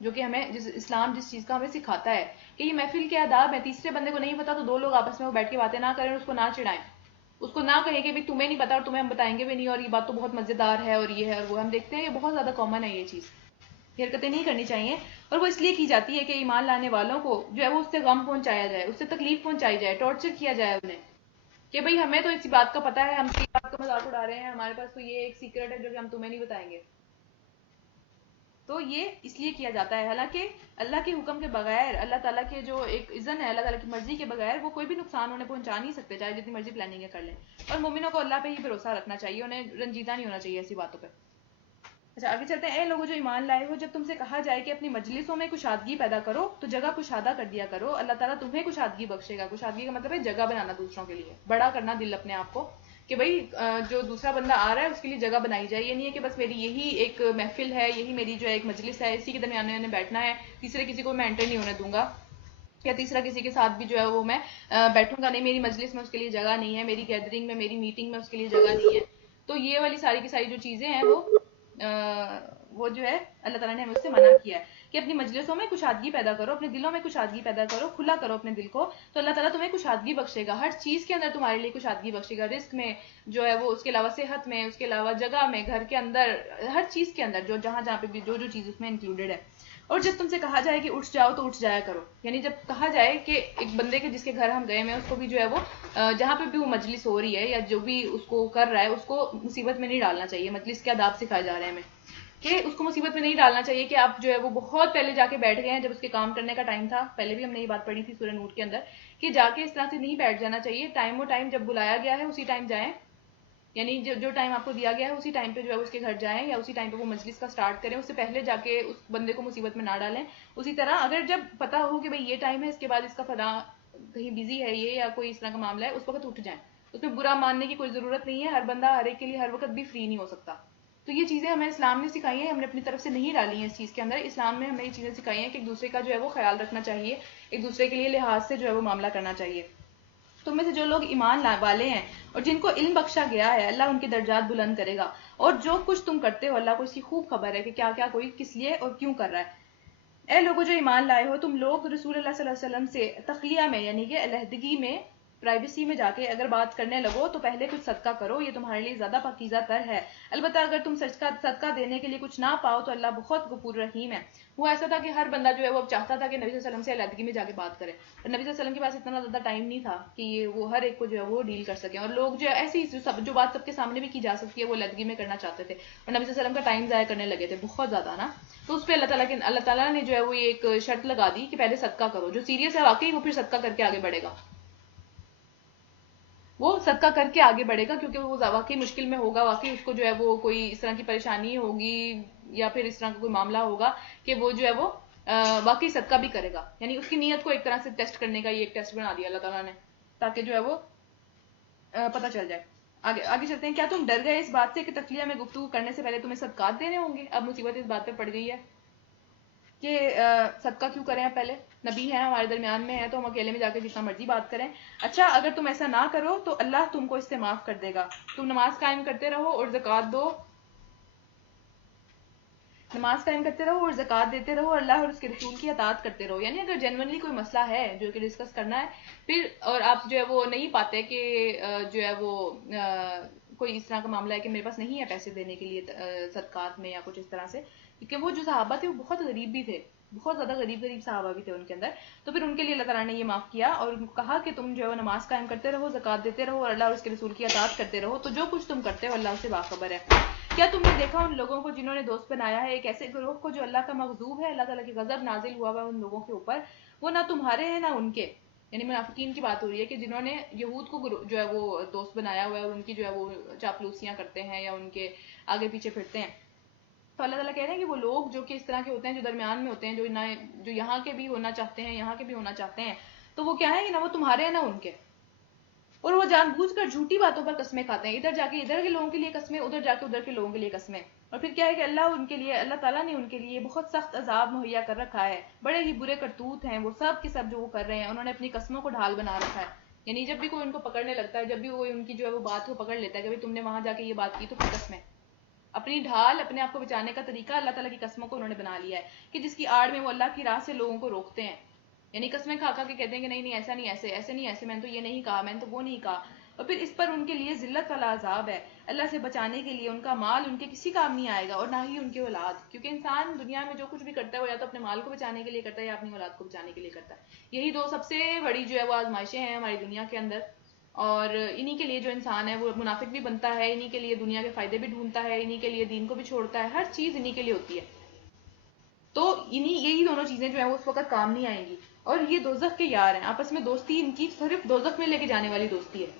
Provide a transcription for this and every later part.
جو کہ ہمیں اسلام جس چیز کا ہمیں سکھاتا ہے کہ یہ محفل کے آداب ہے. تیسرے بندے کو نہیں پتا تو دو لوگ آپس میں وہ بیٹھ کے باتیں نہ کریں, اس کو نہ چڑھائیں, اس کو نہ کہیں کہ بھی تمہیں نہیں پتا اور تمہیں ہم بتائیں گے بھی نہیں, اور یہ بات تو بہت مزیدار ہے اور یہ ہے اور وہ. ہم دیکھتے ہیں یہ بہت زیادہ کامن ہے, یہ چیز, یہ حرکتیں نہیں کرنی چاہیے. اور وہ اس لیے کی جاتی ہے کہ ایمان لانے والوں کو جو ہے وہ اس سے غم پہنچایا جائے, اس سے تکلیف پہنچائی جائے, ٹارچر کیا جائے انہیں, کہ بھئی ہمیں تو اسی بات کا پتا ہے, ہم اس بات کا مذاق اڑا رہے ہیں, ہمارے پاس تو یہ ایک سیکرٹ ہے جو کہ ہم تمہیں نہیں بتائیں گے. تو یہ اس لیے کیا جاتا ہے, حالانکہ اللہ کے حکم کے بغیر, اللہ تعالیٰ کے جو ایک اذن ہے, اللہ تعالیٰ کی مرضی کے بغیر وہ کوئی بھی نقصان انہیں پہنچا نہیں سکتے, چاہے جتنی مرضی پلاننگ کر لیں. اور مومنوں کو اللہ پہ ہی بھروسہ رکھنا چاہیے, انہیں رنجیدہ نہیں ہونا چاہیے ایسی باتوں پہ. اچھا آگے چلتے ہیں. اے لوگوں جو ایمان لائے ہو, جب تم سے کہا جائے کہ اپنی مجلسوں میں کشادگی پیدا کرو تو جگہ کشادہ کر دیا کرو, اللہ تعالیٰ تمہیں کشادگی بخشے گا. کشادگی کا مطلب ہے جگہ بنانا دوسروں کے لیے, بڑا کرنا دل اپنے آپ کو, کہ بھئی جو دوسرا بندہ آ رہا ہے اس کے لیے جگہ بنائی جائے. یہ نہیں ہے کہ بس میری یہی ایک محفل ہے, یہی میری جو ہے ایک مجلس ہے, اسی کے درمیان میں بیٹھنا ہے, تیسرے کسی کو میں انٹر نہیں ہونے دوں گا, یا تیسرا کسی کے ساتھ بھی جو ہے وہ میں بیٹھوں گا نہیں, میری مجلس میں اس کے لیے جگہ نہیں ہے, میری گیدرنگ میں, میری میٹنگ میں اس کے لیے جگہ نہیں ہے. تو یہ والی ساری کی ساری جو چیزیں ہیں وہ جو ہے اللہ تعالیٰ نے ہمیں اس سے منع کیا ہے کہ اپنی مجلسوں میں کشادگی پیدا کرو, اپنے دلوں میں کشادگی پیدا کرو, کھلا کرو اپنے دل کو, تو اللہ تعالیٰ تمہیں کشادگی بخشے گا. ہر چیز کے اندر تمہارے لیے کشادگی بخشے گا, رزق میں جو ہے وہ, اس کے علاوہ صحت میں, اس کے علاوہ جگہ میں, گھر کے اندر, ہر چیز کے اندر جو جہاں جہاں پہ بھی جو چیز اس میں انکلوڈیڈ ہے. اور جب تم سے کہا جائے کہ اٹھ جاؤ تو اٹھ جایا کرو, یعنی جب کہا جائے کہ ایک بندے کے جس کے گھر ہم گئے ہیں اس کو بھی جو ہے وہ جہاں پہ بھی وہ مجلس ہو رہی ہے یا جو بھی اس کو کر رہا ہے اس کو مصیبت میں نہیں ڈالنا چاہیے. مجلس کے آداب سکھائے جا رہے ہیں ہمیں کہ اس کو مصیبت میں نہیں ڈالنا چاہیے کہ آپ جو ہے وہ بہت پہلے جا کے بیٹھ گئے ہیں, جب اس کے کام کرنے کا ٹائم تھا. پہلے بھی ہم نے یہ بات پڑھی تھی سورہ نور کے اندر کہ جا کے اس طرح سے نہیں بیٹھ جانا چاہیے. ٹائم و ٹائم جب بلایا گیا ہے اسی ٹائم جائیں, یعنی جو ٹائم آپ کو دیا گیا ہے اسی ٹائم پہ جو ہے اس کے گھر جائیں, یا اسی ٹائم پہ وہ مجلس کا سٹارٹ کریں, اس سے پہلے جا کے اس بندے کو مصیبت میں نہ ڈالیں. اسی طرح اگر جب پتا ہو کہ بھئی یہ ٹائم ہے, اس کے بعد اس کا فلاں کہیں بزی ہے یہ یا کوئی اس طرح کا معاملہ ہے, اس وقت اٹھ جائیں. اس میں برا ماننے کی کوئی ضرورت نہیں ہے, ہر بندہ ہر ایک کے لیے ہر وقت بھی فری نہیں ہو سکتا. تو یہ چیزیں ہمیں اسلام نے سکھائی ہیں, ہم نے اپنی طرف سے نہیں ڈالی ہیں اس چیز کے اندر. اسلام میں ہمیں یہ چیزیں سکھائی ہیں کہ ایک دوسرے کا جو ہے وہ خیال رکھنا چاہیے, ایک دوسرے کے لیے لحاظ سے جو ہے وہ معاملہ کرنا چاہیے. تم میں سے جو لوگ ایمان والے ہیں اور جن کو علم بخشا گیا ہے, اللہ ان کے درجات بلند کرے گا. اور جو کچھ تم کرتے ہو اللہ کو اس کی خوب خبر ہے کہ کیا کیا کوئی کس لیے اور کیوں کر رہا ہے. اے لوگوں جو ایمان لائے ہو, تم لوگ رسول اللہ صلی اللہ علیہ وسلم سے تخلیہ میں یعنی کہ علیحدگی میں, پرائیویسی میں جا کے اگر بات کرنے لگو تو پہلے کچھ صدقہ کرو, یہ تمہارے لیے زیادہ پاکیزہ تر ہے. البتہ اگر تم صدقہ دینے کے لیے کچھ نہ پاؤ تو اللہ بہت غفور رحیم ہے. وہ ایسا تھا کہ ہر بندہ جو ہے وہ چاہتا تھا کہ نبی صلی اللہ علیہ وسلم سے علیحدگی میں جا کے بات کرے, اور نبی صلی اللہ علیہ وسلم کے پاس اتنا زیادہ ٹائم نہیں تھا کہ وہ ہر ایک کو جو ہے وہ ڈیل کر سکیں. اور لوگ جو ایسی جو بات سب کے سامنے بھی کی جا سکتی ہے وہ علیحدگی میں کرنا چاہتے تھے, اور نبی صلی اللہ علیہ وسلم کا ٹائم ضائع کرنے لگے تھے بہت زیادہ نا. تو اس پہ اللہ تعالیٰ نے جو ہے وہ ایک شرط لگا دی کہ پہلے صدقہ کرو. جو سیریس ہے واقعی وہ پھر صدقہ کر کے آگے بڑھے گا, وہ صدقہ کر کے آگے بڑھے گا, کیونکہ وہ واقعی مشکل میں ہوگا, واقعی اس کو جو ہے وہ کوئی اس طرح کی پریشانی ہوگی یا پھر اس طرح کا کوئی معاملہ ہوگا کہ وہ جو ہے وہ واقعی صدقہ بھی کرے گا. یعنی اس کی نیت کو ایک طرح سے ٹیسٹ کرنے کا یہ ایک ٹیسٹ بنا دیا اللہ تعالیٰ نے, تاکہ جو ہے وہ پتہ چل جائے. آگے چلتے ہیں. کیا تم ڈر گئے اس بات سے کہ تخلیہ میں گفتگو کرنے سے پہلے تمہیں صدقات دینے ہوں گے؟ اب مصیبت اس بات پہ پڑ گئی ہے کہ صدقہ کیوں کریں. پہلے نبی ہیں ہمارے درمیان میں ہے تو ہم اکیلے میں جا کے جتنا مرضی بات کریں. اچھا اگر تم ایسا نہ کرو تو اللہ تم کو اس سے معاف کر دے گا. تم نماز قائم کرتے رہو اور زکوٰۃ دو, نماز قائم کرتے رہو اور زکوٰۃ دیتے رہو, اور اللہ اور اس کے رسول کی اطاعت کرتے رہو. یعنی اگر جنورلی کوئی مسئلہ ہے جو کہ ڈسکس کرنا ہے پھر, اور آپ جو ہے وہ نہیں پاتے کہ جو ہے وہ کوئی اس طرح کا معاملہ ہے کہ میرے پاس نہیں ہے پیسے دینے کے لیے صدقات میں یا کچھ اس طرح سے, کیونکہ وہ جو صحابہ تھے وہ بہت غریب بھی تھے, بہت زیادہ غریب صحابہ بھی تھے ان کے اندر. تو پھر ان کے لیے اللہ تعالیٰ نے یہ معاف کیا اور ان کو کہا کہ تم جو ہے وہ نماز قائم کرتے رہو, زکوٰۃ دیتے رہو, اور اللہ اور اس کے رسول کی اطاعت کرتے رہو. تو جو کچھ تم کرتے ہو اللہ سے باخبر ہے. کیا تم نے دیکھا ان لوگوں کو جنہوں نے دوست بنایا ہے ایک ایسے گروہ کو جو اللہ کا مغضوب ہے, اللہ تعالیٰ کی غضب نازل ہوا ہے ان لوگوں کے اوپر, وہ نہ تمہارے ہیں نہ ان کے. یعنی منافقین کی بات ہو رہی ہے کہ جنہوں نے یہود کو جو ہے وہ دوست بنایا ہوا ہے اور ان کی جو ہے وہ چاپلوسیاں کرتے ہیں یا ان کے آگے پیچھے پھرتے ہیں. تو اللہ تعالیٰ کہہ رہے ہیں کہ وہ لوگ جو کہ اس طرح کے ہوتے ہیں, جو درمیان میں ہوتے ہیں, جو یہاں کے بھی ہونا چاہتے ہیں یہاں کے بھی ہونا چاہتے ہیں, تو وہ کیا ہے کہ نہ وہ تمہارے ہیں نہ ان کے, اور وہ جان بوجھ کر جھوٹی باتوں پر قسمیں کھاتے ہیں. ادھر جا کے ادھر کے لوگوں کے لیے قسمیں, ادھر جا کے ادھر کے لوگوں کے لیے قسمیں. اور پھر کیا ہے کہ اللہ تعالیٰ نے ان کے لیے بہت سخت عذاب مہیا کر رکھا ہے. بڑے ہی برے کرتوت ہیں وہ سب کے سب جو وہ کر رہے ہیں, انہوں نے اپنی قسموں کو ڈھال بنا رکھا ہے. یعنی جب بھی کوئی ان کو پکڑنے لگتا ہے, جب بھی کوئی ان کی جو ہے وہ بات کو پکڑ لیتا ہے کہ تم نے وہاں جا کے یہ بات کی تو پھر قسمیں. اپنی ڈھال، اپنے آپ کو بچانے کا طریقہ اللہ تعالیٰ کی قسموں کو انہوں نے بنا لیا ہے کہ جس کی آڑ میں وہ اللہ کی راہ سے لوگوں کو روکتے ہیں. یعنی قسمیں کھا کھا کے کہتے ہیں کہ نہیں نہیں ایسا نہیں، ایسے نہیں، ایسے میں نے تو یہ نہیں کہا، میں نے تو وہ نہیں کہا. اور پھر اس پر ان کے لیے ذلت والا عذاب ہے. اللہ سے بچانے کے لیے ان کا مال ان کے کسی کام نہیں آئے گا، اور نہ ہی ان کی اولاد، کیونکہ انسان دنیا میں جو کچھ بھی کرتا ہے وہ یا تو اپنے مال کو بچانے کے لیے کرتا ہے یا اپنی اولاد کو بچانے کے لیے کرتا ہے. یہی دو سب سے بڑی جو ہے وہ آزمائشیں ہیں ہماری دنیا کے اندر. اور انہی کے لیے جو انسان ہے وہ منافق بھی بنتا ہے، انہی کے لیے دنیا کے فائدے بھی ڈھونڈتا ہے، انہی کے لیے دین کو بھی چھوڑتا ہے، ہر چیز انہی کے لیے ہوتی ہے. تو یہی دونوں چیزیں جو ہیں وہ اس وقت کام نہیں آئیں گی. اور یہ دوزخ کے یار ہیں، آپس میں دوستی ان کی صرف دوزخ میں لے کے جانے والی دوستی ہے.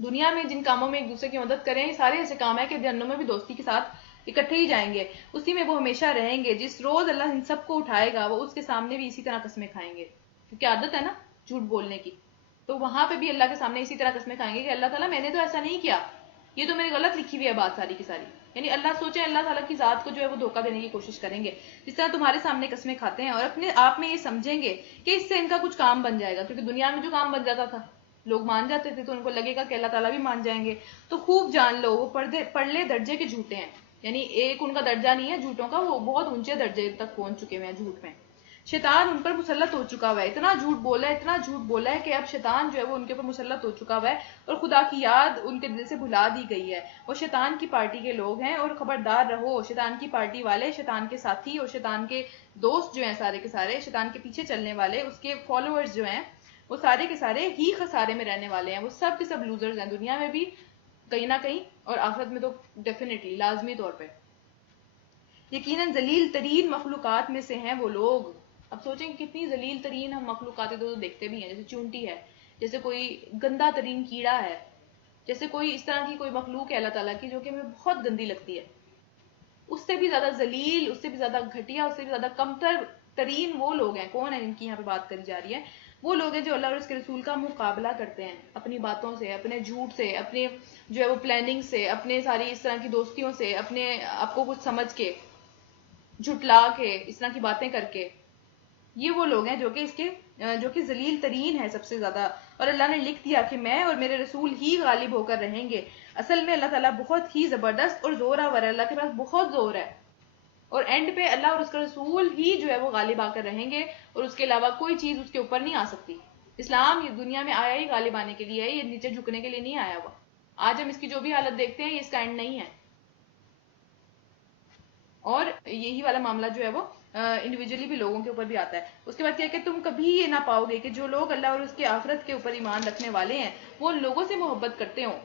دنیا میں جن کاموں میں ایک دوسرے کی مدد کریں، سارے ایسے کام ہیں کہ جہنم میں بھی دوستی کے ساتھ اکٹھے ہی جائیں گے، اسی میں وہ ہمیشہ رہیں گے. جس روز اللہ ان سب کو اٹھائے گا وہ اس کے سامنے بھی اسی طرح قسمیں کھائیں گے، کیونکہ عادت ہے نا جھوٹ بولنے کی. تو وہاں پہ بھی اللہ کے سامنے اسی طرح قسمیں کھائیں گے کہ اللہ تعالیٰ میں نے تو ایسا نہیں کیا، یہ تو میری غلط لکھی ہوئی ہے بات ساری کی ساری. یعنی اللہ سوچیں اللہ تعالیٰ کی ذات کو جو ہے وہ دھوکہ دینے کی کوشش کریں گے، جس طرح تمہارے سامنے قسمیں کھاتے ہیں، اور اپنے آپ میں یہ سمجھیں گے کہ اس سے ان کا کچھ کام بن جائے گا. کیونکہ دنیا میں جو کام بن جاتا تھا لوگ مان جاتے تھے تو ان کو لگے گا کہ اللہ تعالیٰ بھی مان جائیں گے. تو خوب جان لو وہ پڑلے درجے کے جھوٹے ہیں. یعنی ایک ان کا درجہ نہیں ہے جھوٹوں کا، وہ بہت اونچے درجے تک پہنچ چکے ہوئے ہیں جھوٹ میں. شیطان ان پر مسلط ہو چکا ہوا ہے، اتنا جھوٹ بولا ہے، اتنا جھوٹ بولا ہے کہ اب شیطان جو ہے وہ ان کے اوپر مسلط ہو چکا ہوا ہے، اور خدا کی یاد ان کے دل سے بھلا دی گئی ہے. وہ شیطان کی پارٹی کے لوگ ہیں، اور خبردار رہو شیطان کی پارٹی والے، شیطان کے ساتھی اور شیطان کے دوست جو ہیں سارے کے سارے، شیطان کے پیچھے چلنے والے، اس کے فالوورز جو ہیں وہ سارے کے سارے ہی خسارے میں رہنے والے ہیں. وہ سب کے سب لوزرز ہیں، دنیا میں بھی کہیں نہ کہیں اور آخرت میں تو ڈیفینیٹلی لازمی طور پہ. یقیناً ذلیل ترین مخلوقات میں سے ہیں وہ لوگ. اب سوچیں کہ کتنی ذلیل ترین ہم مخلوقات تو دیکھتے بھی ہیں، جیسے چونٹی ہے، جیسے کوئی گندا ترین کیڑا ہے، جیسے کوئی اس طرح کی کوئی مخلوق ہے اللہ تعالیٰ کی جو کہ ہمیں بہت گندی لگتی ہے. اس سے بھی زیادہ ذلیل، اس سے بھی زیادہ گھٹیا، اس سے بھی زیادہ کمتر ترین وہ لوگ ہیں. کون ہیں جن کی یہاں پہ بات کری جا رہی ہے؟ وہ لوگ ہیں جو اللہ اور اس کے رسول کا مقابلہ کرتے ہیں اپنی باتوں سے، اپنے جھوٹ سے، اپنے جو ہے وہ پلاننگ سے، اپنے ساری اس طرح کی دوستیوں سے، اپنے آپ کو کچھ سمجھ کے، جھٹلا کے، اس طرح کی باتیں کر کے. یہ وہ لوگ ہیں جو کہ ذلیل ترین ہے سب سے زیادہ. اور اللہ نے لکھ دیا کہ میں اور میرے رسول ہی غالب ہو کر رہیں گے. اصل میں اللہ تعالیٰ بہت ہی زبردست اور زورآور ہے، اللہ کے پاس بہت زور ہے، اور اینڈ پہ اللہ اور اس کا رسول ہی جو ہے وہ غالب آ کر رہیں گے، اور اس کے علاوہ کوئی چیز اس کے اوپر نہیں آ سکتی. اسلام یہ دنیا میں آیا ہی غالب آنے کے لیے ہے، یہ نیچے جھکنے کے لیے نہیں آیا ہوا. آج ہم اس کی جو بھی حالت دیکھتے ہیں یہ اس کا اینڈ نہیں ہے. اور یہی والا معاملہ جو ہے وہ انڈیویجلی بھی لوگوں کے اوپر بھی آتا ہے. اس کے بعد کیا کہ تم کبھی یہ نہ پاؤ گے کہ جو لوگ اللہ اور اس کے آخرت کے اوپر ایمان رکھنے والے ہیں وہ ان لوگوں سے محبت کرتے ہوں.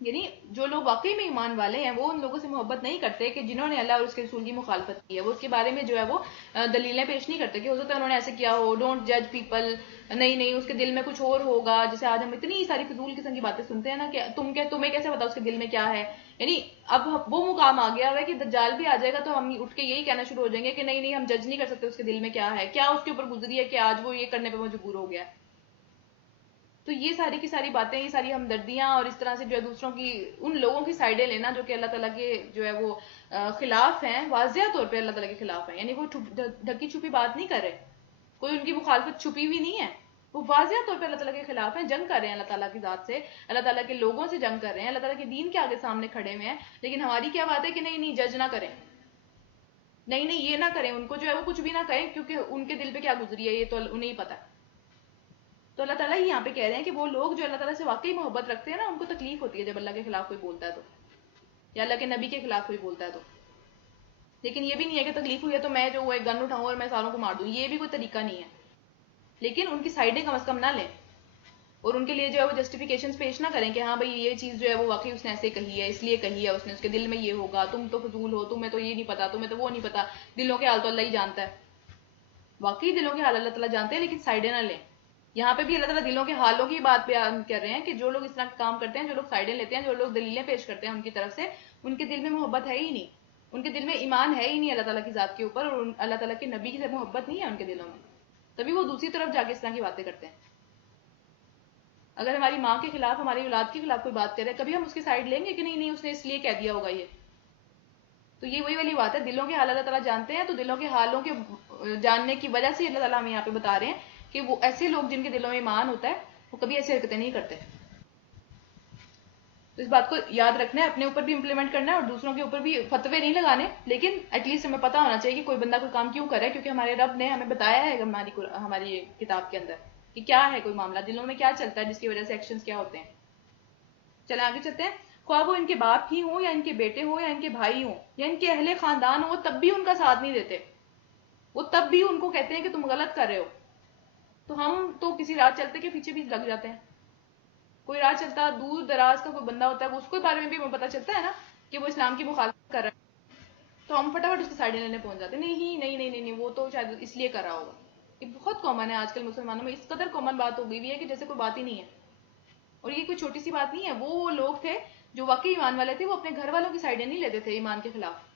یعنی جو لوگ واقعی میں ایمان والے ہیں وہ ان لوگوں سے محبت نہیں کرتے کہ جنہوں نے اللہ اور اس کے رسول کی مخالفت کی ہے. وہ اس کے بارے میں جو ہے وہ دلیلیں پیش نہیں کرتے کہ ہو سکتا ہے انہوں نے ایسے کیا ہو، ڈونٹ جج پیپل، نہیں اس کے دل میں کچھ اور ہوگا. جیسے آج ہم اتنی ساری فضول قسم کی باتیں سنتے ہیں نا کہ تمہیں کیسے پتا اس کے دل میں کیا ہے. یعنی اب وہ مقام آ گیا ہوا ہے کہ دجال بھی آ جائے گا تو ہم اٹھ کے یہی کہنا شروع ہو جائیں گے کہ نہیں ہم جج نہیں کر سکتے اس کے دل میں کیا ہے، کیا اس کے اوپر گزری ہے کہ آج وہ یہ کرنے پہ مجبور ہو گیا. تو یہ ساری کی ساری باتیں، یہ ساری ہمدردیاں اور اس طرح سے جو ہے دوسروں کی، ان لوگوں کی سائڈیں لینا جو کہ اللہ تعالیٰ کے جو ہے وہ خلاف ہیں، واضح طور پہ اللہ تعالیٰ کے خلاف ہیں. یعنی وہ ڈھکی چھپی بات نہیں کر رہے، کوئی ان کی مخالفت چھپی ہوئی نہیں ہے، وہ واضح طور پہ اللہ تعالیٰ کے خلاف ہیں، جنگ کر رہے ہیں اللہ تعالیٰ کی ذات سے، اللہ تعالیٰ کے لوگوں سے جنگ کر رہے ہیں، اللہ تعالیٰ کے دین کے آگے سامنے کھڑے ہوئے ہیں. لیکن ہماری کیا بات ہے کہ نہیں جج نہ کریں، نہیں یہ نہ کریں، ان کو جو ہے وہ کچھ بھی نہ کہیں کیونکہ ان کے دل پہ کیا گزری ہے یہ تو انہیں ہی پتا ہے. تو اللہ تعالیٰ ہی یہاں پہ کہہ رہے ہیں کہ وہ لوگ جو اللہ تعالیٰ سے واقعی محبت رکھتے ہیں نا، ان کو تکلیف ہوتی ہے جب اللہ کے خلاف کوئی بولتا ہے تو، یا اللہ کے نبی کے خلاف کوئی بولتا ہے تو. لیکن یہ بھی نہیں ہے کہ تکلیف ہوئی ہے تو میں جو وہ ایک گن اٹھاؤں اور میں ساروں کو مار دوں، یہ بھی کوئی طریقہ نہیں ہے. لیکن ان کی سائڈیں کم از کم نہ لیں، اور ان کے لیے جو ہے وہ جسٹیفیکیشن پیش نہ کریں کہ ہاں بھائی یہ چیز جو ہے وہ واقعی اس نے ایسے کہی ہے، اس لیے کہی ہے اس نے، اس کے دل میں یہ ہوگا، تم تو فضول ہو، تمہیں تو یہ نہیں پتا، تمہیں تو وہ نہیں پتا. دلوں کے حال تو اللہ ہی جانتا ہے، واقعی دلوں کے حال اللہ تعالیٰ جانتے ہیں، لیکن سائڈیں نہ لیں. یہاں پہ بھی اللہ تعالیٰ دلوں کے حالوں کی بات بیان کر رہے ہیں کہ جو لوگ اس طرح کام کرتے ہیں، جو لوگ سائڈیں لیتے ہیں، جو لوگ دلیلیں پیش کرتے ہیں ان کی طرف سے، ان کے دل میں محبت ہے ہی نہیں، ان کے دل میں ایمان ہے ہی نہیں اللہ تعالیٰ کی ذات کے اوپر، اور اللہ تعالیٰ کے نبی سے محبت نہیں ہے ان کے دلوں میں. تبھی وہ دوسری طرف جا کے اس طرح کی باتیں کرتے ہیں. اگر ہماری ماں کے خلاف، ہماری اولاد کے خلاف کوئی بات کرے، کبھی ہم اس کی سائڈ لیں گے کہ نہیں اس نے اس لیے کہہ دیا ہوگا یہ. تو یہ وہی والی بات ہے، دلوں کے حال اللہ تعالیٰ جانتے ہیں. تو دلوں کے حالوں کے جاننے کی وجہ سے اللہ تعالیٰ ہمیں یہاں پہ بتا رہے ہیں کہ وہ ایسے لوگ جن کے دلوں میں ایمان ہوتا ہے وہ کبھی ایسی حرکتیں نہیں کرتے. تو اس بات کو یاد رکھنا ہے، اپنے اوپر بھی امپلیمنٹ کرنا ہے اور دوسروں کے اوپر بھی فتوے نہیں لگانے، لیکن ایٹ لیسٹ ہمیں پتا ہونا چاہیے کہ کوئی بندہ کوئی کام کیوں کر رہا ہے، کیونکہ ہمارے رب نے ہمیں بتایا ہے ہماری کتاب کے اندر کہ کیا ہے کوئی معاملہ، دلوں میں کیا چلتا ہے جس کی وجہ سے ایکشنز کیا ہوتے ہیں۔ چلیں آگے چلتے ہیں۔ خواہ وہ ان کے باپ ہی ہوں یا ان کے بیٹے ہوں یا ان کے بھائی ہوں یا ان کے اہل خاندان ہوں، وہ تب بھی ان کا ساتھ نہیں دیتے، وہ تب بھی ان کو کہتے ہیں کہ تم غلط کر رہے ہو۔ تو ہم تو کسی راہ چلتے کے پیچھے بھی لگ جاتے ہیں، کوئی راہ چلتا دور دراز کا کوئی بندہ ہوتا ہے، اس کے بارے میں بھی ہمیں پتا چلتا ہے نا کہ وہ اسلام کی مخالفت کر رہا ہے، تو ہم فٹافٹ اس کی سائڈ لینے پہنچ جاتے ہیں، نہیں وہ تو شاید اس لیے کر رہا ہوگا۔ یہ بہت کامن ہے آج کل مسلمانوں میں، اس قدر کامن بات ہو گئی ہے کہ جیسے کوئی بات ہی نہیں ہے، اور یہ کوئی چھوٹی سی بات نہیں ہے۔ وہ لوگ تھے جو واقعی ایمان والے تھے، وہ اپنے گھر والوں کی سائڈیں نہیں لیتے تھے ایمان کے خلاف،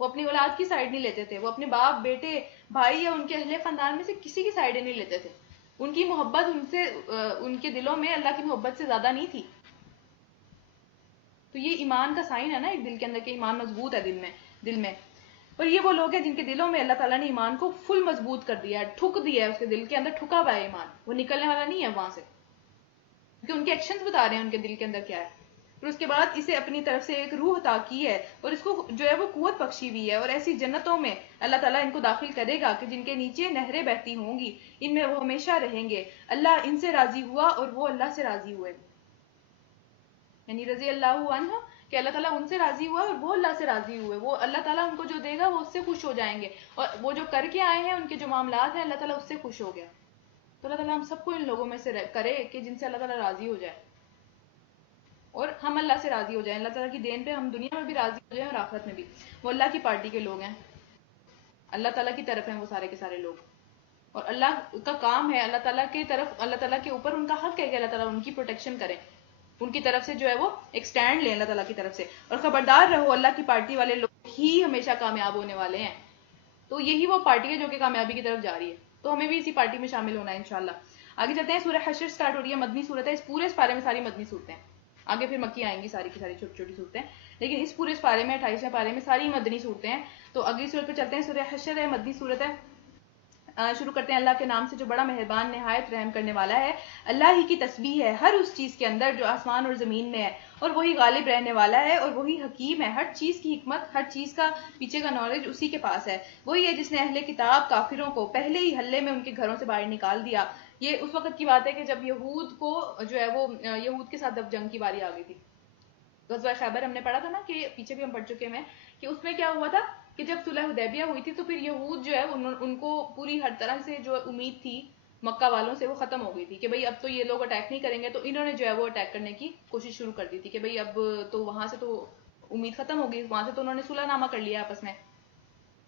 وہ اپنی اولاد کی سائڈ نہیں لیتے تھے، وہ اپنے باپ بیٹے بھائی یا ان کے اہل خاندان میں سے کسی کی سائڈیں نہیں لیتے تھے۔ ان کی محبت ان کے دلوں میں اللہ کی محبت سے زیادہ نہیں تھی۔ تو یہ ایمان کا سائن ہے نا ایک دل کے اندر کہ ایمان مضبوط ہے دل میں۔ اور یہ وہ لوگ ہیں جن کے دلوں میں اللہ تعالیٰ نے ایمان کو فل مضبوط کر دیا ہے، ٹھک دیا ہے، اس کے دل کے اندر ٹھکا ہوا ہے ایمان، وہ نکلنے والا نہیں ہے وہاں سے، کیونکہ ان کے ایکشنز بتا رہے ہیں ان کے دل کے اندر کیا ہے۔ پھر اس کے بعد اسے اپنی طرف سے ایک روح عطا کی ہے اور اس کو جو ہے وہ قوت بخشی ہوئی ہے، اور ایسی جنتوں میں اللہ تعالیٰ ان کو داخل کرے گا کہ جن کے نیچے نہریں بہتی ہوں گی، ان میں وہ ہمیشہ رہیں گے۔ اللہ ان سے راضی ہوا اور وہ اللہ سے راضی ہوئے، یعنی رضی اللہ عنہ کہ اللہ تعالیٰ ان سے راضی ہوا اور وہ اللہ سے راضی ہوئے، وہ اللہ تعالیٰ ان کو جو دے گا وہ اس سے خوش ہو جائیں گے، اور وہ جو کر کے آئے ہیں ان کے جو معاملات ہیں اللہ تعالیٰ اس سے خوش ہو گیا۔ تو اللہ تعالیٰ ہم سب کو ان لوگوں میں سے کرے کہ جن سے اللہ تعالیٰ راضی ہو جائے، اور ہم اللہ سے راضی ہو جائیں، اللہ تعالیٰ کی دین پہ ہم دنیا میں بھی راضی ہو جائیں اور آخرت میں بھی۔ وہ اللہ کی پارٹی کے لوگ ہیں، اللہ تعالیٰ کی طرف ہیں وہ سارے کے سارے لوگ، اور اللہ کا کام ہے اللہ تعالیٰ کی طرف، اللہ تعالیٰ کے اوپر ان کا حق ہے کہ اللہ تعالیٰ ان کی پروٹیکشن کریں، ان کی طرف سے جو ہے وہ ایک سٹینڈ لیں اللہ تعالیٰ کی طرف سے، اور خبردار رہو اللہ کی پارٹی والے لوگ ہی ہمیشہ کامیاب ہونے والے ہیں۔ تو یہی وہ پارٹی ہے جو کہ کامیابی کی طرف جا رہی ہے، تو ہمیں بھی اسی پارٹی میں شامل ہونا ہے انشاءاللہ۔ آگے چلتے ہیں، سورہ حشر سٹارٹ ہو رہی ہے، مدنی صورت ہے، اس پورے اس پارے میں ساری مدنی صورتیں ہیں، آگے پھر مکی آئیں گی ساری کی ساری چھوٹی چھوٹی صورتیں، لیکن اس پورے اس پارے میں 28ویں پارے میں ساری مدنی صورتیں ہیں۔ تو اگلی صورت پہ چلتے ہیں، سورہ حشر ہے، مدنی صورت ہے۔ شروع کرتے ہیں اللہ کے نام سے جو بڑا مہربان نہایت رحم کرنے والا ہے۔ اللہ ہی کی تسبیح ہے ہر اس چیز کے اندر جو آسمان اور زمین میں ہے، اور وہی غالب رہنے والا ہے اور وہی حکیم ہے، ہر چیز کی حکمت، ہر چیز کا پیچھے کا نالج اسی کے پاس ہے۔ وہی ہے جس نے اہل کتاب کافروں کو پہلے ہی حلے میں ان کے گھروں سے باہر نکال دیا۔ یہ اس وقت کی بات ہے کہ جب یہود کو جو ہے وہ یہود کے ساتھ جب جنگ کی باری آ گئی تھی، غزوہ خیبر ہم نے پڑھا تھا نا، کہ پیچھے بھی ہم پڑھ چکے ہیں کہ اس میں کیا ہوا تھا کہ جب صلح حدیبیہ ہوئی تھی تو پھر یہود جو ہے ان کو پوری ہر طرح سے جو امید تھی مکہ والوں سے وہ ختم ہو گئی تھی کہ بھئی اب تو یہ لوگ اٹیک نہیں کریں گے، تو انہوں نے جو ہے وہ اٹیک کرنے کی کوشش شروع کر دی تھی کہ بھئی اب تو وہاں سے تو امید ختم ہو گئی، وہاں سے تو انہوں نے صلح نامہ کر لیا آپس میں،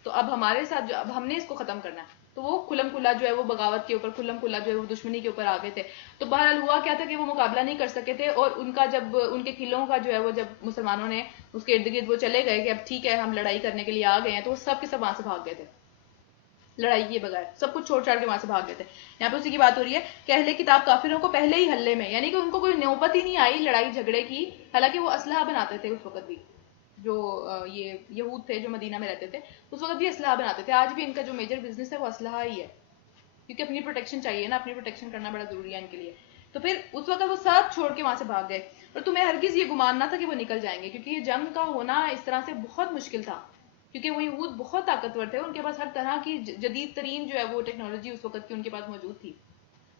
تو اب ہمارے ساتھ جو اب ہم نے اس کو ختم کرنا ہے، تو وہ کھلم کھلا جو ہے وہ بغاوت کے اوپر، کھلم کھلا جو ہے وہ دشمنی کے اوپر آگے تھے۔ تو بہرحال ہوا کیا تھا کہ وہ مقابلہ نہیں کر سکے تھے، اور ان کا جب ان کے قلعوں کا جو ہے وہ جب مسلمانوں نے اس کے ارد گرد وہ چلے گئے کہ اب ٹھیک ہے ہم لڑائی کرنے کے لیے آ گئے ہیں، تو وہ سب کے سب وہاں سے بھاگ گئے تھے، لڑائی کیے بغیر سب کچھ چھوڑ چھاڑ کے وہاں سے بھاگ گئے تھے۔ یہاں پہ اسی کی بات ہو رہی ہے کہ اہل کتاب کافروں کو پہلے ہی حلے میں، یعنی کہ ان کو کوئی نوبت ہی نہیں آئی لڑائی جھگڑے کی، حالانکہ وہ اسلحہ بناتے تھے اس وقت بھی، جو یہ یہود تھے جو مدینہ میں رہتے تھے اس وقت بھی اسلحہ بناتے تھے، آج بھی ان کا جو میجر بزنس ہے وہ اسلحہ ہی ہے، کیونکہ اپنی پروٹیکشن چاہیے نا، اپنی پروٹیکشن کرنا بڑا ضروری ہے ان کے لیے۔ تو پھر اس وقت وہ سب چھوڑ کے وہاں سے بھاگ گئے، اور تمہیں ہرگز یہ گمان نہ تھا کہ وہ نکل جائیں گے، کیونکہ یہ جنگ کا ہونا اس طرح سے بہت مشکل تھا، کیونکہ وہ یہود بہت طاقتور تھے، ان کے پاس ہر طرح کی جدید ترین جو ہے وہ ٹیکنالوجی اس وقت کی ان کے پاس موجود تھی،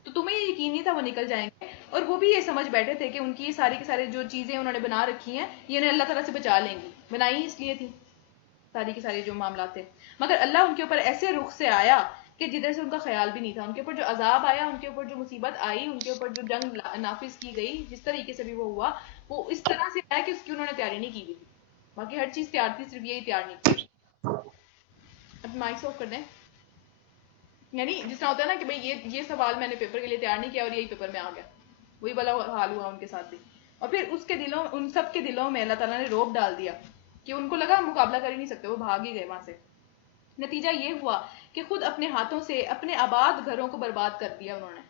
تو تمہیں یہ یقین نہیں تھا وہ نکل جائیں گے، اور وہ بھی یہ سمجھ بیٹھے تھے کہ ان کی ساری کی ساری جو چیزیں انہوں نے بنا رکھی ہیں یہ انہیں اللہ تعالیٰ سے بچا لیں گی، بنائی اس لیے تھی ساری کی ساری جو معاملات تھے، مگر اللہ ان کے اوپر ایسے رخ سے آیا کہ جدھر سے ان کا خیال بھی نہیں تھا، ان کے اوپر جو عذاب آیا، ان کے اوپر جو مصیبت آئی، ان کے اوپر جو جنگ نافذ کی گئی، جس طریقے سے بھی وہ ہوا، وہ اس طرح سے آیا کہ اس کی انہوں نے تیاری نہیں کی ہوئی تھی، باقی ہر چیز تیار تھی، صرف یہی تیار نہیں تھی۔ اب مائک آف کر دیں، یعنی جس طرح ہوتا ہے نا کہ بھئی یہ سوال میں نے پیپر کے لیے تیار نہیں کیا اور یہی پیپر میں آ گیا، وہی والا حال ہوا ان کے ساتھ بھی، اور پھر اس کے دلوں ان سب کے دلوں میں اللہ تعالیٰ نے روب ڈال دیا کہ ان کو لگا مقابلہ کر ہی نہیں سکتے، وہ بھاگ ہی گئے وہاں سے۔ نتیجہ یہ ہوا کہ خود اپنے ہاتھوں سے اپنے آباد گھروں کو برباد کر دیا انہوں نے،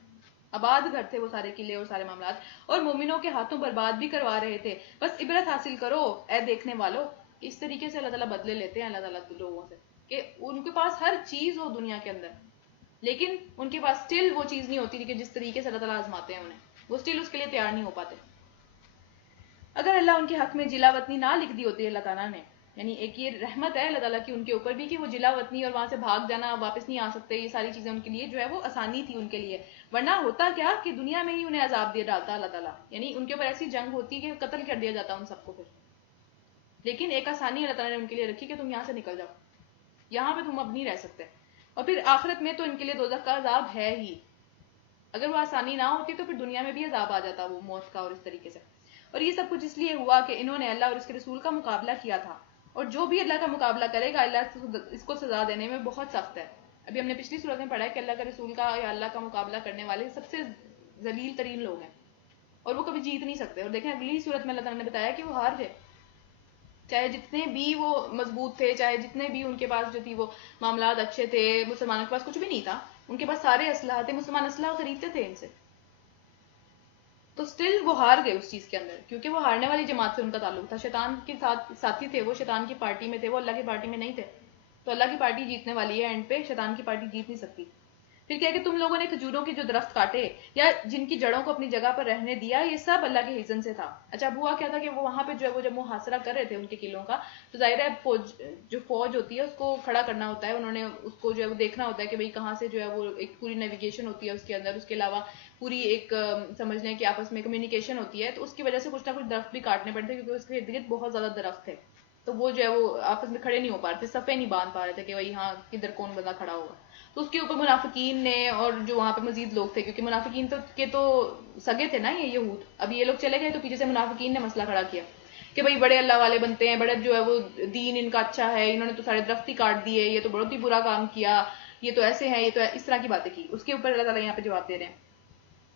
آباد گھر تھے وہ سارے قلعے اور سارے معاملات، اور مومنوں کے ہاتھوں برباد بھی کروا رہے تھے۔ بس عبرت حاصل کرو اے دیکھنے والو، اس طریقے سے اللہ تعالیٰ بدلے لیتے ہیں اللہ تعالیٰ لوگوں سے، کہ ان کے پاس ہر چیز ہو دنیا کے اندر، لیکن ان کے پاس سٹل وہ چیز نہیں ہوتی کہ جس طریقے سے اللہ تعالیٰ آزماتے ہیں انہیں، وہ سٹل اس کے لیے تیار نہیں ہو پاتے۔ اگر اللہ ان کے حق میں جلا وطنی نہ لکھ دی ہوتی اللہ تعالیٰ نے، یعنی ایک یہ رحمت ہے اللہ تعالیٰ کی ان کے اوپر بھی کہ وہ جلا وطنی اور وہاں سے بھاگ جانا، واپس نہیں آ سکتے، یہ ساری چیزیں ان کے لیے جو ہے وہ آسانی تھی ان کے لیے، ورنہ ہوتا کیا کہ دنیا میں ہی انہیں عذاب دے ڈالتا اللہ تعالیٰ، یعنی ان کے اوپر ایسی جنگ ہوتی کہ قتل کر دیا جاتا ان سب کو پھر. لیکن ایک آسانی اللہ تعالیٰ نے ان کے لیے رکھی کہ تم یہاں سے نکل جاؤ، یہاں پہ تم اب نہیں رہ سکتے. اور پھر آخرت میں تو ان کے لیے دوزخ کا عذاب ہے ہی، اگر وہ آسانی نہ ہوتی تو پھر دنیا میں بھی عذاب آ جاتا وہ موت کا اور اس طریقے سے. اور یہ سب کچھ اس لیے ہوا کہ انہوں نے اللہ اور اس کے رسول کا مقابلہ کیا تھا، اور جو بھی اللہ کا مقابلہ کرے گا اللہ اس کو سزا دینے میں بہت سخت ہے. ابھی ہم نے پچھلی صورت میں پڑھا ہے کہ اللہ کا رسول کا یا اللہ کا مقابلہ کرنے والے سب سے ذلیل ترین لوگ ہیں اور وہ کبھی جیت نہیں سکتے. اور دیکھیں اگلی صورت میں اللہ تعالیٰ نے بتایا کہ وہ ہار گئے، چاہے جتنے بھی وہ مضبوط تھے، چاہے جتنے بھی ان کے پاس جو تھی وہ معاملات اچھے تھے، مسلمانوں کے پاس کچھ بھی نہیں تھا، ان کے پاس سارے اسلحہ تھے، مسلمان اسلحہ خریدتے تھے ان سے، تو سٹل وہ ہار گئے اس چیز کے اندر، کیونکہ وہ ہارنے والی جماعت سے ان کا تعلق تھا، شیطان کے ساتھ ساتھی تھے، وہ شیطان کی پارٹی میں تھے، وہ اللہ کی پارٹی میں نہیں تھے. تو اللہ کی پارٹی جیتنے والی ہے اینڈ پہ، شیطان کی پارٹی جیت نہیں سکتی. پھر کیا کہ تم لوگوں نے کھجوروں کے جو درخت کاٹے یا جن کی جڑوں کو اپنی جگہ پر رہنے دیا، یہ سب اللہ کے اذن سے تھا. اچھا اب ہوا کیا تھا کہ وہ وہاں پہ جو ہے وہ جب محاصرہ کر رہے تھے ان کے قلعوں کا، تو ظاہر ہے جو فوج ہوتی ہے اس کو کھڑا کرنا ہوتا ہے، انہوں نے اس کو جو ہے وہ دیکھنا ہوتا ہے کہ بھئی کہاں سے جو ہے وہ ایک پوری نیویگیشن ہوتی ہے اس کے اندر، اس کے علاوہ پوری ایک سمجھ لیں کہ آپس میں کمیونیکیشن ہوتی ہے، تو اس کی وجہ سے کچھ نہ کچھ درخت بھی کاٹنے پڑتے کیونکہ اس کے ارد گرد بہت زیادہ درخت تھے، تو وہ جو ہے وہ آپس میں کھڑے نہیں ہو پا رہے تھے، صفیں نہیں باندھ پا رہے تھے کہ بھائی ہاں کدھر کون بندہ کھڑا ہوگا. تو اس کے اوپر منافقین نے اور جو وہاں پہ مزید لوگ تھے، کیونکہ منافقین تو سگے تھے نا یہ یہود، اب یہ لوگ چلے گئے تو پیچھے سے منافقین نے مسئلہ کھڑا کیا کہ بھائی بڑے اللہ والے بنتے ہیں، بڑے جو ہے وہ دین ان کا اچھا ہے، انہوں نے تو سارے درخت ہی کاٹ دیے، یہ تو بہت ہی برا کام کیا، یہ تو ایسے ہیں، یہ تو اس طرح کی باتیں کی. اس کے اوپر اللہ تعالیٰ یہاں پہ جواب دے رہے ہیں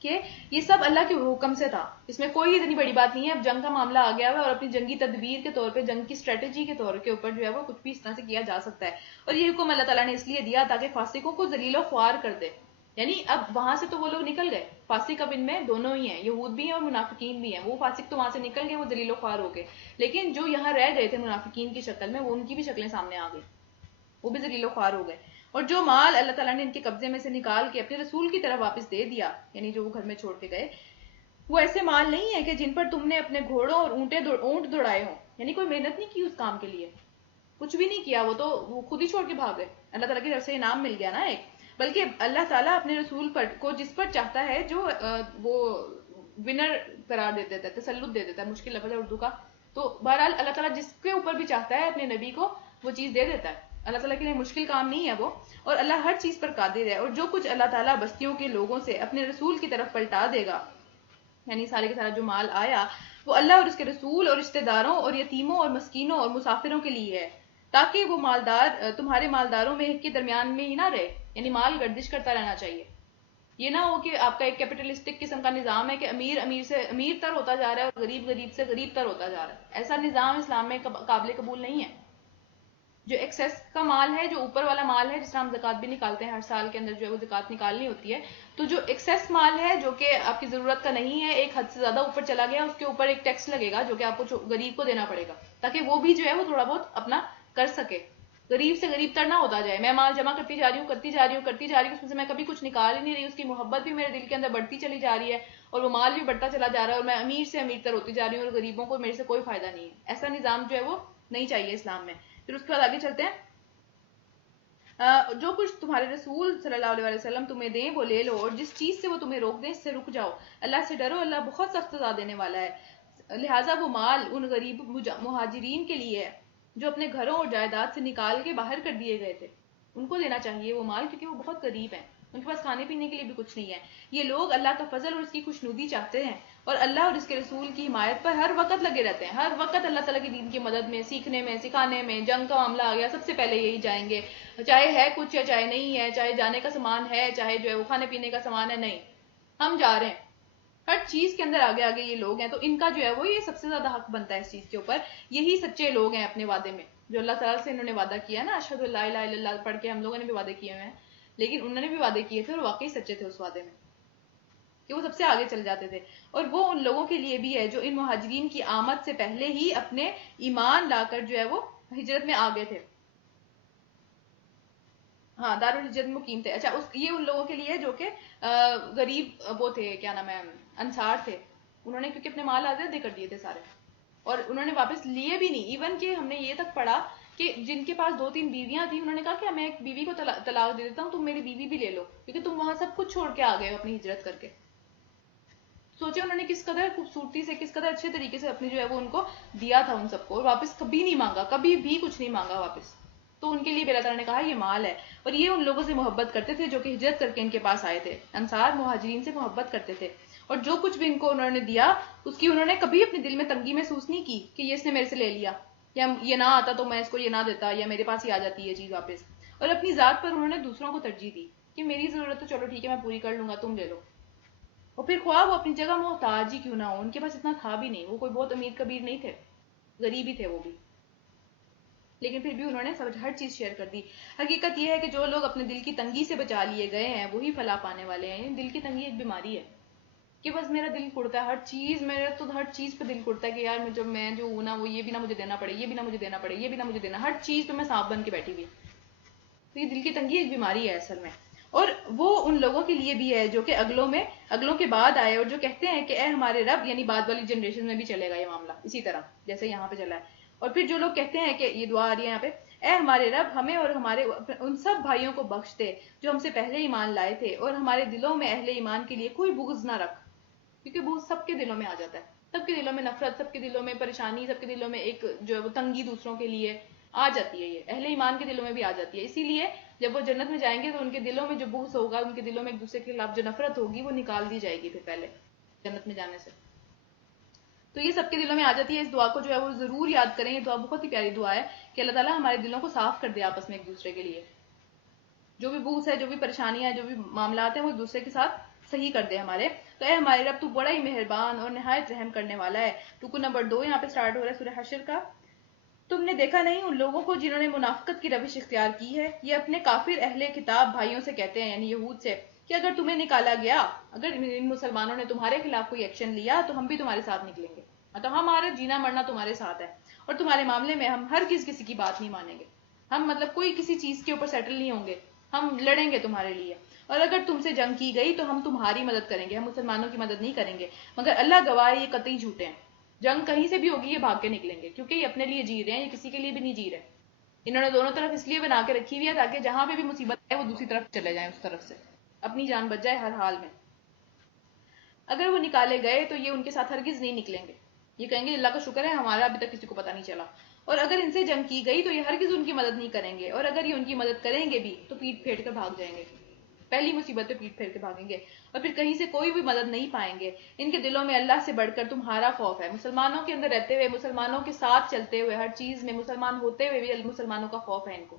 کہ یہ سب اللہ کے حکم سے تھا، اس میں کوئی اتنی بڑی بات نہیں ہے. اب جنگ کا معاملہ آ گیا ہوا اور اپنی جنگی تدبیر کے طور پہ، جنگ کی اسٹریٹجی کے طور کے اوپر جو ہے وہ کچھ بھی اس طرح سے کیا جا سکتا ہے. اور یہ حکم اللہ تعالیٰ نے اس لیے دیا تاکہ فاسقوں کو ذلیل و خوار کر دے. یعنی اب وہاں سے تو وہ لوگ نکل گئے، فاسق اب ان میں دونوں ہی ہیں، یہود بھی ہیں اور منافقین بھی ہیں. وہ فاسق تو وہاں سے نکل گئے، وہ ذلیل و خوار ہو گئے، لیکن جو یہاں رہ گئے تھے منافقین کی شکل میں، وہ ان کی بھی شکلیں سامنے آ گئی، وہ بھی ذلیل و خوار ہو گئے. اور جو مال اللہ تعالیٰ نے ان کے قبضے میں سے نکال کے اپنے رسول کی طرف واپس دے دیا، یعنی جو وہ گھر میں چھوڑ کے گئے، وہ ایسے مال نہیں ہے کہ جن پر تم نے اپنے گھوڑوں اور اونٹ دوڑائے ہوں، یعنی کوئی محنت نہیں کی اس کام کے لیے، کچھ بھی نہیں کیا، وہ خود ہی چھوڑ کے بھاگ گئے. اللہ تعالیٰ کی طرف سے انعام مل گیا نا ایک. بلکہ اللہ تعالیٰ اپنے رسول پر کو جس پر چاہتا ہے جو وہ ونر قرار دے دیتا ہے، تسلط دے دیتا ہے، مشکل لفظ ہے اردو کا. تو بہرحال اللہ تعالیٰ جس کے اوپر بھی چاہتا ہے اپنے نبی کو وہ چیز دے دیتا ہے. اللہ تعالیٰ کے لیے مشکل کام نہیں ہے وہ، اور اللہ ہر چیز پر قادر ہے. اور جو کچھ اللہ تعالیٰ بستیوں کے لوگوں سے اپنے رسول کی طرف پلٹا دے گا، یعنی سارے کے سارا جو مال آیا وہ اللہ اور اس کے رسول اور رشتہ داروں اور یتیموں اور مسکینوں اور مسافروں کے لیے ہے، تاکہ وہ مالدار تمہارے مالداروں میں کے درمیان میں ہی نہ رہے، یعنی مال گردش کرتا رہنا چاہیے. یہ نہ ہو کہ آپ کا ایک کیپٹلسٹک قسم کا نظام ہے کہ امیر سے امیر تر ہوتا جا رہا ہے اور غریب سے غریب تر ہوتا جا رہا ہے. ایسا نظام اسلام میں قابل قبول نہیں ہے. جو ایکسیس کا مال ہے، جو اوپر والا مال ہے، جس طرح ہم زکوٰۃ بھی نکالتے ہیں ہر سال کے اندر جو ہے وہ زکوٰۃ نکالنی ہوتی ہے، تو جو ایکسیس مال ہے جو کہ آپ کی ضرورت کا نہیں ہے، ایک حد سے زیادہ اوپر چلا گیا، اس کے اوپر ایک ٹیکس لگے گا جو کہ آپ کو غریب کو دینا پڑے گا، تاکہ وہ بھی جو ہے وہ تھوڑا بہت اپنا کر سکے، غریب سے غریب تر نہ ہوتا جائے. میں مال جمع کرتی جا رہی ہوں اس میں سے میں کبھی کچھ نکال ہی نہیں رہی، اس کی محبت بھی میرے دل کے اندر بڑھتی چلی جا رہی ہے اور وہ مال بھی بڑھتا چلا جا رہا ہے، اور میں امیر سے امیر تر ہوتی جا رہی ہوں اور غریبوں کو میرے سے کوئی فائدہ نہیں ہے. ایسا نظام جو ہے وہ نہیں چاہیے اسلام میں. پھر اس کے بعد آگے چلتے ہیں. جو کچھ تمہارے رسول صلی اللہ علیہ وسلم تمہیں دیں وہ لے لو، اور جس چیز سے وہ تمہیں روک دیں اس سے رک جاؤ. اللہ سے ڈرو، اللہ بہت سخت سزا دینے والا ہے. لہٰذا وہ مال ان غریب مہاجرین کے لیے ہے جو اپنے گھروں اور جائیداد سے نکال کے باہر کر دیے گئے تھے. ان کو دینا چاہیے وہ مال، کیونکہ وہ بہت غریب ہیں، ان کے پاس کھانے پینے کے لیے بھی کچھ نہیں ہے. یہ لوگ اللہ کا فضل اور اس کی خوشنودی چاہتے ہیں اور اللہ اور اس کے رسول کی حمایت پر ہر وقت لگے رہتے ہیں. ہر وقت اللہ تعالیٰ کی دین کی مدد میں، سیکھنے میں، سکھانے میں. جنگ کا معاملہ آ گیا، سب سے پہلے یہی جائیں گے، چاہے ہے کچھ یا چاہے نہیں ہے، چاہے جانے کا سامان ہے، چاہے جو ہے وہ کھانے پینے کا سامان ہے، نہیں، ہم جا رہے ہیں. ہر چیز کے اندر آگے آگے یہ لوگ ہیں. تو ان کا جو ہے وہ یہ سب سے زیادہ حق بنتا ہے اس چیز کے اوپر. یہی سچے لوگ ہیں اپنے وعدے میں، جو اللہ تعالیٰ سے انہوں نے وعدہ کیا نا، اشہد اللہ الہ الا اللہ پڑھ کے ہم لوگوں نے بھی وعدے کیے ہوئے ہیں، لیکن انہوں نے بھی وعدے کیے تھے اور واقعی سچے تھے اس وعدے میں کہ وہ سب سے آگے چل جاتے تھے. اور وہ ان لوگوں کے لیے بھی ہے جو ان مہاجرین کی آمد سے پہلے ہی اپنے ایمان لا کر جو ہے وہ ہجرت میں آ گئے تھے. ہاں، دارالہجرت میں مقیم تھے. اچھا، یہ ان لوگوں کے لیے جو کہ غریب وہ تھے، کیا نام ہے، انصار تھے. انہوں نے کیونکہ اپنے مال آزادے کر دیے تھے سارے. اور انہوں نے واپس لیے بھی نہیں. ایون کہ ہم نے یہ تک پڑھا کہ جن کے پاس 2-3 بیویاں تھیں انہوں نے کہا کہ میں ایک بیوی کو طلاق دے دیتا ہوں, تم میری بیوی بھی لے لو, کیونکہ تم وہاں سب کچھ چھوڑ کے آ گئے ہو اپنی ہجرت کر کے. سوچے انہوں نے کس قدر خوبصورتی سے, کس قدر اچھے طریقے سے اپنی جو ہے وہ ان کو دیا تھا ان سب کو, اور واپس کبھی نہیں مانگا, کبھی بھی کچھ نہیں مانگا واپس. تو ان کے لیے اللہ تعالیٰ نے کہا یہ مال ہے. اور یہ ان لوگوں سے محبت کرتے تھے جو کہ ہجرت کر کے ان کے پاس آئے تھے. انصار مہاجرین سے محبت کرتے تھے, اور جو کچھ بھی ان کو انہوں نے دیا اس کی انہوں نے کبھی اپنے دل میں تنگی محسوس نہیں کی کہ یہ اس نے میرے سے لے لیا, یا یہ نہ آتا تو میں اس کو یہ نہ دیتا, یا میرے پاس ہی آ جاتی یہ چیز واپس. اور اپنی ذات پر انہوں نے دوسروں کو ترجیح دی کہ میری ضرورت تو چلو ٹھیک ہے میں پوری کر لوں گا, تم لے لو. اور پھر خواہ وہ اپنی جگہ محتاج ہی کیوں نہ ہو, ان کے پاس اتنا تھا بھی نہیں, وہ کوئی بہت امیر کبیر نہیں تھے, غریب ہی تھے وہ بھی, لیکن پھر بھی انہوں نے ہر چیز شیئر کر دی. حقیقت یہ ہے کہ جو لوگ اپنے دل کی تنگی سے بچا لیے گئے ہیں وہی فلاح پانے والے ہیں. دل کی تنگی ایک بیماری ہے کہ بس میرا دل کڑتا ہے ہر چیز, میرا تو ہر چیز پہ دل کڑتا ہے کہ یار جب میں جو ہوں نا وہ یہ بھی نہ مجھے دینا پڑے, یہ بھی نہ مجھے دینا پڑے, یہ بھی نہ مجھے دینا, ہر چیز پہ میں سانپ بن کے بیٹھی ہوئی. تو یہ دل کی تنگی ایک بیماری ہے اصل میں. اور وہ ان لوگوں کے لیے بھی ہے جو کہ اگلوں کے بعد آئے اور جو کہتے ہیں کہ اے ہمارے رب, یعنی بعد والی جنریشن میں بھی چلے گا یہ معاملہ اسی طرح جیسے یہاں پہ چلا ہے. اور پھر جو لوگ کہتے ہیں کہ یہ دعا آ رہی ہے یہاں پہ, اے ہمارے رب ہمیں اور ہمارے ان سب بھائیوں کو بخش دے جو ہم سے پہلے ایمان لائے تھے, اور ہمارے دلوں میں اہل ایمان کے لیے کوئی بغض نہ رکھ, کیونکہ بغض سب کے دلوں میں آ جاتا ہے, سب کے دلوں میں نفرت, سب کے دلوں میں پریشانی, سب کے دلوں میں ایک جو ہے وہ تنگی دوسروں کے لیے آ جاتی ہے. یہ اہل ایمان کے دلوں میں بھی آ جاتی ہے. اسی لیے جب وہ جنت میں جائیں گے تو ان کے دلوں میں جو بغض ہوگا, ان کے دلوں میں ایک دوسرے کے خلاف جو نفرت ہوگی وہ نکال دی جائے گی پھر پہلے جنت میں جانے سے. تو یہ سب کے دلوں میں آ جاتی ہے. اس دعا کو جو ہے وہ ضرور یاد کریں, یہ دعا بہت ہی پیاری دعا ہے کہ اللہ تعالیٰ ہمارے دلوں کو صاف کر دے آپس میں ایک دوسرے کے لیے. جو بھی بغض ہے, جو بھی پریشانیاں ہیں, جو بھی معاملات ہیں, وہ ایک دوسرے کے ساتھ صحیح کر دے ہمارے. تو اے ہمارے رب تو بڑا ہی مہربان اور نہایت رحم کرنے والا ہے. رکو نمبر 2 یہاں پہ سٹارٹ ہو رہا ہے سورہ حشر کا. تم نے دیکھا نہیں ان لوگوں کو جنہوں نے منافقت کی روش اختیار کی ہے, یہ اپنے کافر اہل کتاب بھائیوں سے کہتے ہیں, یعنی یہود سے, کہ اگر تمہیں نکالا گیا, اگر ان مسلمانوں نے تمہارے خلاف کوئی ایکشن لیا تو ہم بھی تمہارے ساتھ نکلیں گے, مطلب ہمارا جینا مرنا تمہارے ساتھ ہے, اور تمہارے معاملے میں ہم ہرگز کسی کی بات نہیں مانیں گے. ہم مطلب کوئی کسی چیز کے اوپر سیٹل نہیں ہوں گے, ہم لڑیں گے تمہارے لیے. اور اگر تم سے جنگ کی گئی تو ہم تمہاری مدد کریں گے, ہم مسلمانوں کی مدد نہیں کریں گے, مگر اللہ گواہ یہ قطعی جھوٹے ہیں. جنگ کہیں سے بھی ہوگی یہ بھاگ کے نکلیں گے, کیونکہ یہ اپنے لیے جی رہے ہیں, یہ کسی کے لیے بھی نہیں جی رہے. انہوں نے دونوں طرف اس لیے بنا کے رکھی ہوئی ہے تاکہ جہاں پہ بھی مصیبت ہے وہ دوسری طرف چلے جائیں, اس طرف سے اپنی جان بچ جائے ہر حال میں. اگر وہ نکالے گئے تو یہ ان کے ساتھ ہرگز نہیں نکلیں گے, یہ کہیں گے اللہ کا شکر ہے ہمارا ابھی تک کسی کو پتہ نہیں چلا. اور اگر ان سے جنگ کی گئی تو یہ ہرگز ان کی مدد نہیں کریں گے, اور اگر یہ ان کی مدد کریں گے بھی تو پیٹ پھیر کر بھاگ جائیں گے, پہلی مصیبت پہ پیٹ پھیر کے بھاگیں گے, اور پھر کہیں سے کوئی بھی مدد نہیں پائیں گے. ان کے دلوں میں اللہ سے بڑھ کر تمہارا خوف ہے. مسلمانوں کے اندر رہتے ہوئے, مسلمانوں کے ساتھ چلتے ہوئے, ہر چیز میں مسلمان ہوتے ہوئے بھی مسلمانوں کا خوف ہے ان کو,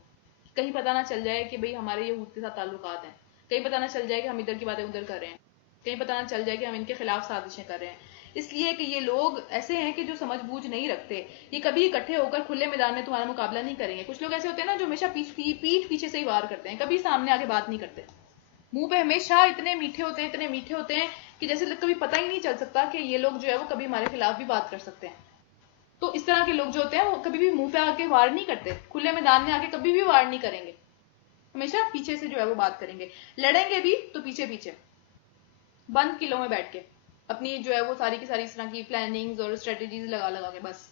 کہیں پتہ نہ چل جائے کہ بھئی ہمارے یہود کے ساتھ تعلقات ہیں, کہیں پتہ نہ چل جائے کہ ہم ادھر کی باتیں ادھر کر رہے ہیں, کہیں پتہ نہ چل جائے کہ ہم ان کے خلاف سازشیں کر رہے ہیں. اس لیے کہ یہ لوگ ایسے ہیں کہ جو سمجھ بوجھ نہیں رکھتے, یہ کبھی اکٹھے ہو کر کھلے میدان میں تمہارا مقابلہ نہیں کریں گے. کچھ لوگ ایسے ہوتے ہیں نا جو ہمیشہ پیٹھ پیچھے سے ہی وار کرتے ہیں, کبھی سامنے آگے بات نہیں کرتے, منہ پہ ہمیشہ اتنے میٹھے ہوتے ہیں, اتنے میٹھے ہوتے ہیں کہ جیسے کبھی پتہ ہی نہیں چل سکتا کہ یہ لوگ جو ہے وہ کبھی ہمارے خلاف بھی بات کر سکتے ہیں. تو اس طرح کے لوگ جو ہوتے ہیں وہ کبھی بھی منہ پہ آ کے وار نہیں کرتے, کھلے میدان میں آ کے کبھی بھی وار نہیں کریں گے, ہمیشہ پیچھے سے جو ہے وہ بات کریں گے. لڑیں گے بھی تو پیچھے پیچھے بند قلعوں میں بیٹھ کے, اپنی جو ہے وہ ساری کی ساری اس طرح کی پلاننگز اور اسٹریٹجیز لگا کے, بس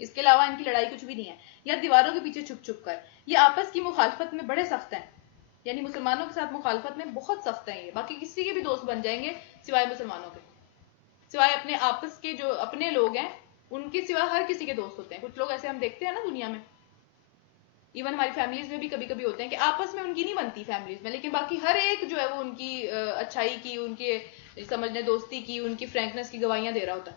اس کے علاوہ ان کی لڑائی کچھ بھی نہیں ہے. یا دیواروں کے پیچھے چھپ چھپ کر. یہ آپس کی مخالفت میں بڑے سخت ہیں, یعنی مسلمانوں کے ساتھ مخالفت میں بہت سخت ہیں یہ, باقی کسی کے بھی دوست بن جائیں گے سوائے مسلمانوں کے, سوائے اپنے آپس کے جو اپنے لوگ ہیں ان کے سوا ہر کسی کے دوست ہوتے ہیں. کچھ لوگ ایسے ہم دیکھتے ہیں نا دنیا میں, ایون ہماری فیملیز میں بھی کبھی کبھی ہوتے ہیں کہ آپس میں ان کی نہیں بنتی فیملیز میں, لیکن باقی ہر ایک جو ہے وہ ان کی اچھائی کی, ان کے سمجھنے دوستی کی, ان کی فرینکنس کی گواہیاں دے رہا ہوتا ہے.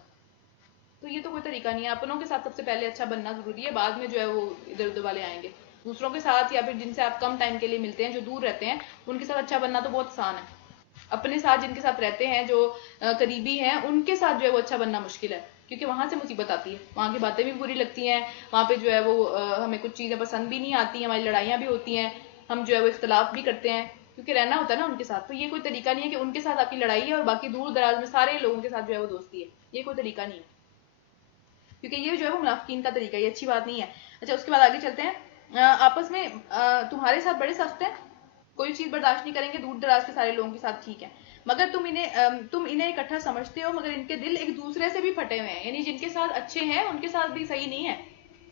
تو یہ تو کوئی طریقہ نہیں ہے. اپنوں کے ساتھ سب سے پہلے اچھا بننا ضروری ہے, بعد میں جو ہے وہ ادھر ادھر والے آئیں گے. دوسروں کے ساتھ یا پھر جن سے آپ کم ٹائم کے لیے ملتے ہیں, جو دور رہتے ہیں, ان کے ساتھ اچھا بننا تو بہت آسان ہے. اپنے ساتھ جن کے ساتھ رہتے ہیں, جو قریبی ہیں, ان کے ساتھ جو ہے وہ اچھا بننا مشکل ہے, کیونکہ وہاں سے مصیبت آتی ہے, وہاں کی باتیں بھی بری لگتی ہیں, وہاں پہ جو ہے وہ ہمیں کچھ چیزیں پسند بھی نہیں آتی ہیں, ہماری لڑائیاں بھی ہوتی ہیں, ہم جو ہے وہ اختلاف بھی کرتے ہیں, کیونکہ رہنا ہوتا ہے نا ان کے ساتھ. تو یہ کوئی طریقہ نہیں ہے کہ ان کے ساتھ آپ کی لڑائی ہے اور باقی دور دراز میں سارے لوگوں کے ساتھ جو ہے وہ دوستی ہے, یہ کوئی طریقہ نہیں ہے, کیونکہ یہ جو ہے وہ منافقین کا طریقہ ہے, یہ اچھی بات نہیں ہے. اچھا اس کے بعد آگے چلتے ہیں. آپس میں تمہارے ساتھ بڑے سخت ہیں, کوئی چیز برداشت نہیں کریں گے, دور دراز کے سارے لوگوں کے ساتھ ٹھیک ہے. مگر تم انہیں اکٹھا سمجھتے ہو، مگر ان کے دل ایک دوسرے سے بھی پھٹے ہوئے ہیں، یعنی جن کے ساتھ اچھے ہیں ان کے ساتھ بھی صحیح نہیں ہے،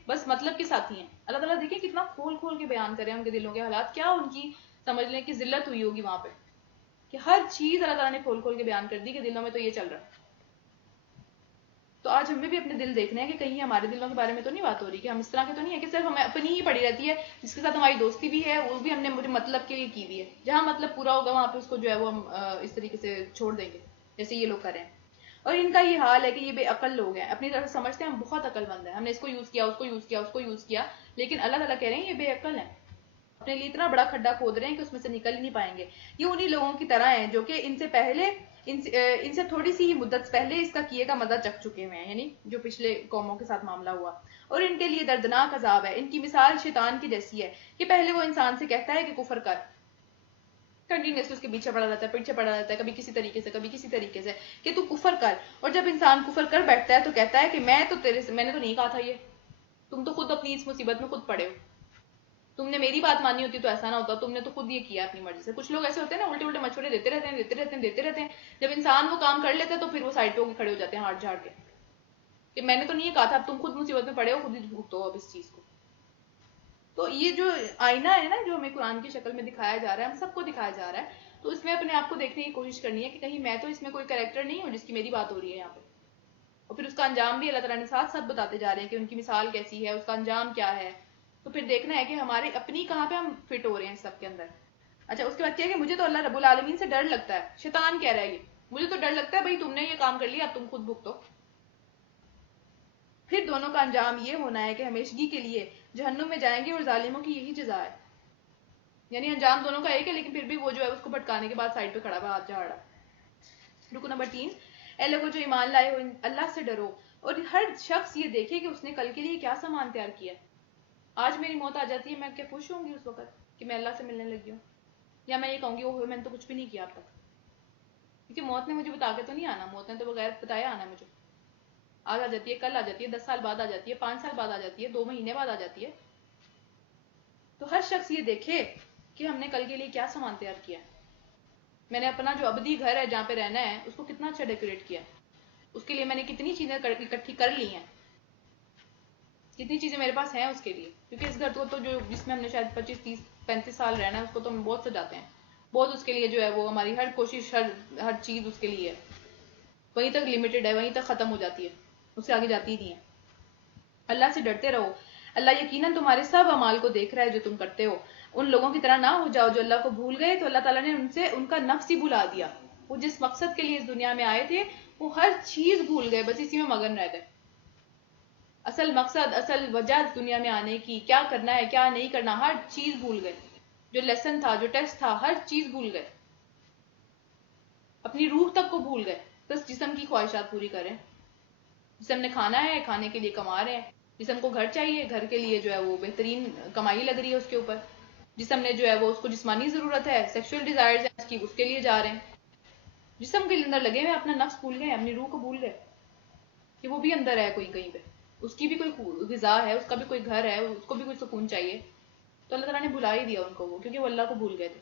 بس مطلب کے ساتھی ہیں۔ اللہ تعالیٰ دیکھیں کتنا کھول کھول کے بیان کریں ان کے دلوں کے حالات، کیا ان کی سمجھ لیں کہ ذلت ہوئی ہوگی وہاں پہ، کہ ہر چیز اللہ تعالیٰ نے کھول کھول کے بیان کر دی کہ دلوں میں تو یہ چل رہا ہے۔ تو آج ہمیں بھی اپنے دل دیکھنے ہیں کہ کہیں ہمارے دلوں کے بارے میں تو نہیں بات ہو رہی، کہ ہم اس طرح کے تو نہیں ہے کہ صرف ہمیں اپنی ہی پڑی رہتی ہے، جس کے ساتھ ہماری دوستی بھی ہے وہ بھی ہم نے مجھے مطلب کے لیے کی ہوئی ہے، جہاں مطلب پورا ہوگا وہاں پہ اس کو جو ہے وہ ہم اس طریقے سے چھوڑ دیں گے جیسے یہ لوگ کریں۔ اور ان کا یہ حال ہے کہ یہ بے عقل لوگ ہیں، اپنی طرف سمجھتے ہیں ہم بہت عقل مند ہیں، ہم نے اس کو یوز کیا، اس کو یوز کیا، اس کو یوز کیا، لیکن اللہ تعالیٰ کہہ رہے ہیں یہ بے عقل ہیں، اپنے لیے اتنا بڑا کھڈا کھود رہے ہیں کہ اس میں سے نکل ہی نہیں پائیں گے۔ یہ انہی لوگوں کی طرح ہیں جو کہ ان سے پہلے ان سے تھوڑی سی ہی مدت پہلے اس کا کیے کا مزہ چکھ چکے ہوئے ہیں، یعنی جو پچھلے قوموں کے ساتھ معاملہ ہوا، اور ان کے لیے دردناک عذاب ہے۔ ان کی مثال شیطان کی جیسی ہے کہ پہلے وہ انسان سے کہتا ہے کہ کفر کر، کنٹینیوسلی اس کے پیچھے پڑا رہتا ہے، پیچھے پڑا رہتا ہے، کبھی کسی طریقے سے کبھی کسی طریقے سے کہ تو کفر کر، اور جب انسان کفر کر بیٹھتا ہے تو کہتا ہے کہ میں نے تو نہیں کہا تھا، یہ تم تو خود اپنی اس مصیبت میں خود پڑے ہو، تم نے میری بات مانی ہوتی تو ایسا نہ ہوتا، تم نے تو خود یہ کیا اپنی مرضی سے۔ کچھ لوگ ایسے ہوتے ہیں نا، الٹے الٹے مشورے دیتے رہتے ہیں دیتے رہتے ہیں دیتے رہتے ہیں، جب انسان وہ کام کر لیتا ہے تو پھر وہ سائڈ پہ ہو کے کھڑے ہو جاتے ہیں ہاتھ جھاڑ کے کہ میں نے تو نہیں یہ کہا تھا، اب تم خود مصیبت میں پڑے ہو، خود ہی بھگتو اب اس چیز کو۔ تو یہ جو آئینہ ہے نا جو ہمیں قرآن کی شکل میں دکھایا جا رہا ہے، ہم سب کو دکھایا جا رہا ہے، تو اس میں اپنے آپ کو دیکھنے کی کوشش کرنی ہے کہ کہیں میں تو اس میں کوئی کریکٹر نہیں ہوں جس کی میری بات ہو رہی ہے یہاں پہ۔ اور پھر اس کا انجام بھی اللہ تعالیٰ نے ساتھ ساتھ بتاتے جا رہے ہیں کہ ان کی مثال کیسی ہے، اس کا انجام کیا ہے، تو پھر دیکھنا ہے کہ ہمارے اپنی کہاں پہ ہم فٹ ہو رہے ہیں سب کے اندر۔ اچھا اس کے بعد کیا کہ مجھے تو اللہ رب العالمین سے ڈر لگتا ہے، شیطان کہہ رہا ہے یہ مجھے تو ڈر لگتا ہے بھائی تم نے یہ کام کر لیا اب تم خود بھگتو۔ پھر دونوں کا انجام یہ ہونا ہے کہ ہمیشگی کے لیے جہنم میں جائیں گے اور ظالموں کی یہی جزا ہے، یعنی انجام دونوں کا ایک ہے، لیکن پھر بھی وہ جو ہے اس کو بھٹکانے کے بعد سائڈ پہ کھڑا ہوا ہاتھ جھاڑ رہا۔ رکو نمبر 3، اے لوگوں جو ایمان لائے ہو اللہ سے ڈرو اور ہر شخص یہ دیکھے کہ اس نے کل کے لیے کیا سامان تیار کیا ہے۔ آج میری موت آ جاتی ہے میں کیا خوش ہوں گی اس وقت کہ میں اللہ سے ملنے لگی ہوں، یا میں یہ کہوں گی اوہ میں نے تو کچھ بھی نہیں کیا اب تک، کیونکہ موت نے مجھے بتا کے تو نہیں آنا، موت نے تو بغیر بتایا آنا مجھے، آج آ جاتی ہے، کل آ جاتی ہے، 10 سال بعد آ جاتی ہے، 5 سال بعد آ جاتی ہے، 2 مہینے بعد آ جاتی ہے۔ تو ہر شخص یہ دیکھے کہ ہم نے کل کے لیے کیا سامان تیار کیا ہے، میں نے اپنا جو ابدی گھر ہے جہاں پہ رہنا ہے اس کو کتنا اچھا ڈیکوریٹ کیا ہے، اس کے لیے میں نے کتنی چیزیں اکٹھی کر لی ہیں، کتنی چیزیں میرے پاس ہیں اس کے لیے، کیونکہ اس گھر کو تو جو جس میں ہم نے شاید 25 30 35 سال رہنا ہے اس کو تو ہم بہت سجاتے ہیں، بہت اس کے لیے جو ہے وہ ہماری ہر کوشش ہر چیز اس کے لیے ہے، وہیں تک لمیٹڈ ہے، وہیں تک ختم ہو جاتی ہے، اس سے آگے جاتی ہی نہیں ہے۔ اللہ سے ڈرتے رہو، اللہ یقیناً تمہارے سب اعمال کو دیکھ رہا ہے جو تم کرتے ہو۔ ان لوگوں کی طرح نہ ہو جاؤ جو اللہ کو بھول گئے تو اللہ تعالیٰ نے ان کا نفس ہی بھلا دیا، وہ جس مقصد کے لیے اس دنیا میں آئے تھے وہ ہر چیز بھول گئے، بس اسی میں مگن رہ گئے۔ اصل مقصد اصل وجہ دنیا میں آنے کی، کیا کرنا ہے کیا نہیں کرنا، ہر چیز بھول گئے، جو لیسن تھا جو ٹیسٹ تھا ہر چیز بھول گئے، اپنی روح تک کو بھول گئے، بس جسم کی خواہشات پوری کریں۔ جسم نے کھانا ہے کھانے کے لیے کما رہے ہیں، جسم کو گھر چاہیے گھر کے لیے جو ہے وہ بہترین کمائی لگ رہی ہے اس کے اوپر، جسم نے جو ہے وہ اس کو جسمانی ضرورت ہے، سیکشل ڈیزائرز ہیں اس کی، اس کے لیے جا رہے ہیں، جسم کے اندر لگے ہوئے اپنا نفس بھول گئے، اپنی روح کو بھول گئے کہ وہ بھی اندر ہے کوئی کہیں پہ، اس کی بھی کوئی غذا ہے، اس کا بھی کوئی گھر ہے، اس کو بھی کوئی سکون چاہیے، تو اللہ تعالیٰ نے بھلا ہی دیا ان کو وہ، کیونکہ وہ اللہ کو بھول گئے تھے۔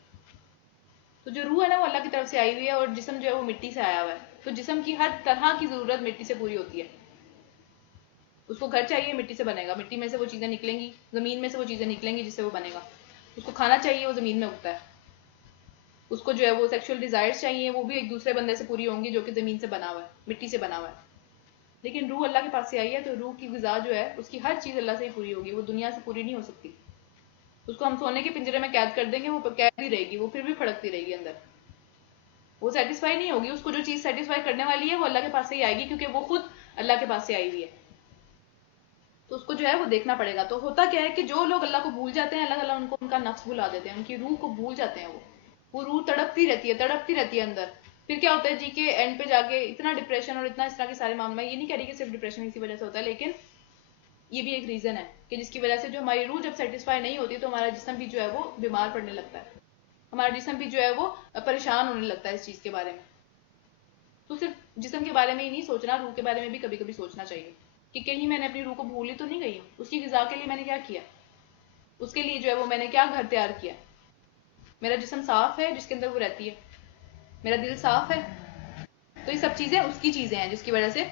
تو جو روح ہے نا وہ اللہ کی طرف سے آئی ہوئی ہے، اور جسم جو ہے وہ مٹی سے آیا ہوا ہے، تو جسم کی ہر طرح کی ضرورت مٹی سے پوری ہوتی ہے، اس کو گھر چاہیے مٹی سے بنے گا، مٹی میں سے وہ چیزیں نکلیں گی، زمین میں سے وہ چیزیں نکلیں گی جس سے وہ بنے گا، اس کو کھانا چاہیے وہ زمین میں اگتا ہے، اس کو جو ہے وہ سیکشل ڈیزائرز چاہیے وہ بھی ایک دوسرے بندے سے پوری ہوں گی جو کہ زمین سے بنا ہوا ہے، مٹی سے بنا ہوا ہے، لیکن روح اللہ کے پاس سے آئی ہے تو روح کی غذا جو ہے اس کی ہر چیز اللہ سے ہی پوری ہوگی، وہ دنیا سے پوری نہیں ہو سکتی۔ اس کو ہم سونے کے پنجرے میں قید کر دیں گے وہ قید ہی رہے گی، وہ پھر بھی پھڑکتی رہے گی اندر، وہ سیٹسفائی نہیں ہوگی، اس کو جو چیز سیٹسفائی کرنے والی ہے وہ اللہ کے پاس سے ہی آئے گی، کیونکہ وہ خود اللہ کے پاس سے آئی ہوئی ہے، تو اس کو جو ہے وہ دیکھنا پڑے گا۔ تو ہوتا کیا ہے کہ جو لوگ اللہ کو بھول جاتے ہیں اللہ تعالیٰ ان کو ان کا نفس بھلا دیتے ہیں، ان کی روح کو بھول جاتے ہیں، وہ روح تڑپتی رہتی ہے اندر، پھر کیا ہوتا ہے جی کہ اینڈ پہ جا کے اتنا ڈپریشن اور اتنا اس طرح کے سارے معاملے، یہ نہیں کہہ رہی کہ صرف ڈپریشن اسی وجہ سے ہوتا ہے، لیکن یہ بھی ایک ریزن ہے کہ جس کی وجہ سے جو ہماری روح جب سیٹسفائی نہیں ہوتی تو ہمارا جسم بھی جو ہے وہ بیمار پڑنے لگتا ہے، ہمارا جسم بھی جو ہے وہ پریشان ہونے لگتا ہے اس چیز کے بارے میں۔ تو صرف جسم کے بارے میں ہی نہیں سوچنا، روح کے بارے میں بھی کبھی کبھی سوچنا چاہیے کہ کہیں میں نے اپنی روح کو بھولی تو نہیں گئی ہوں، اس کی غذا کے لیے میں نے کیا کیا، اس کے لیے جو ہے وہ میں نے کیا گھر تیار کیا، میرا جسم صاف ہے جس کے اندر وہ رہتی ہے، میرا دل صاف ہے. تو یہ سب چیزیں اس کی چیزیں ہیں جس کی وجہ سے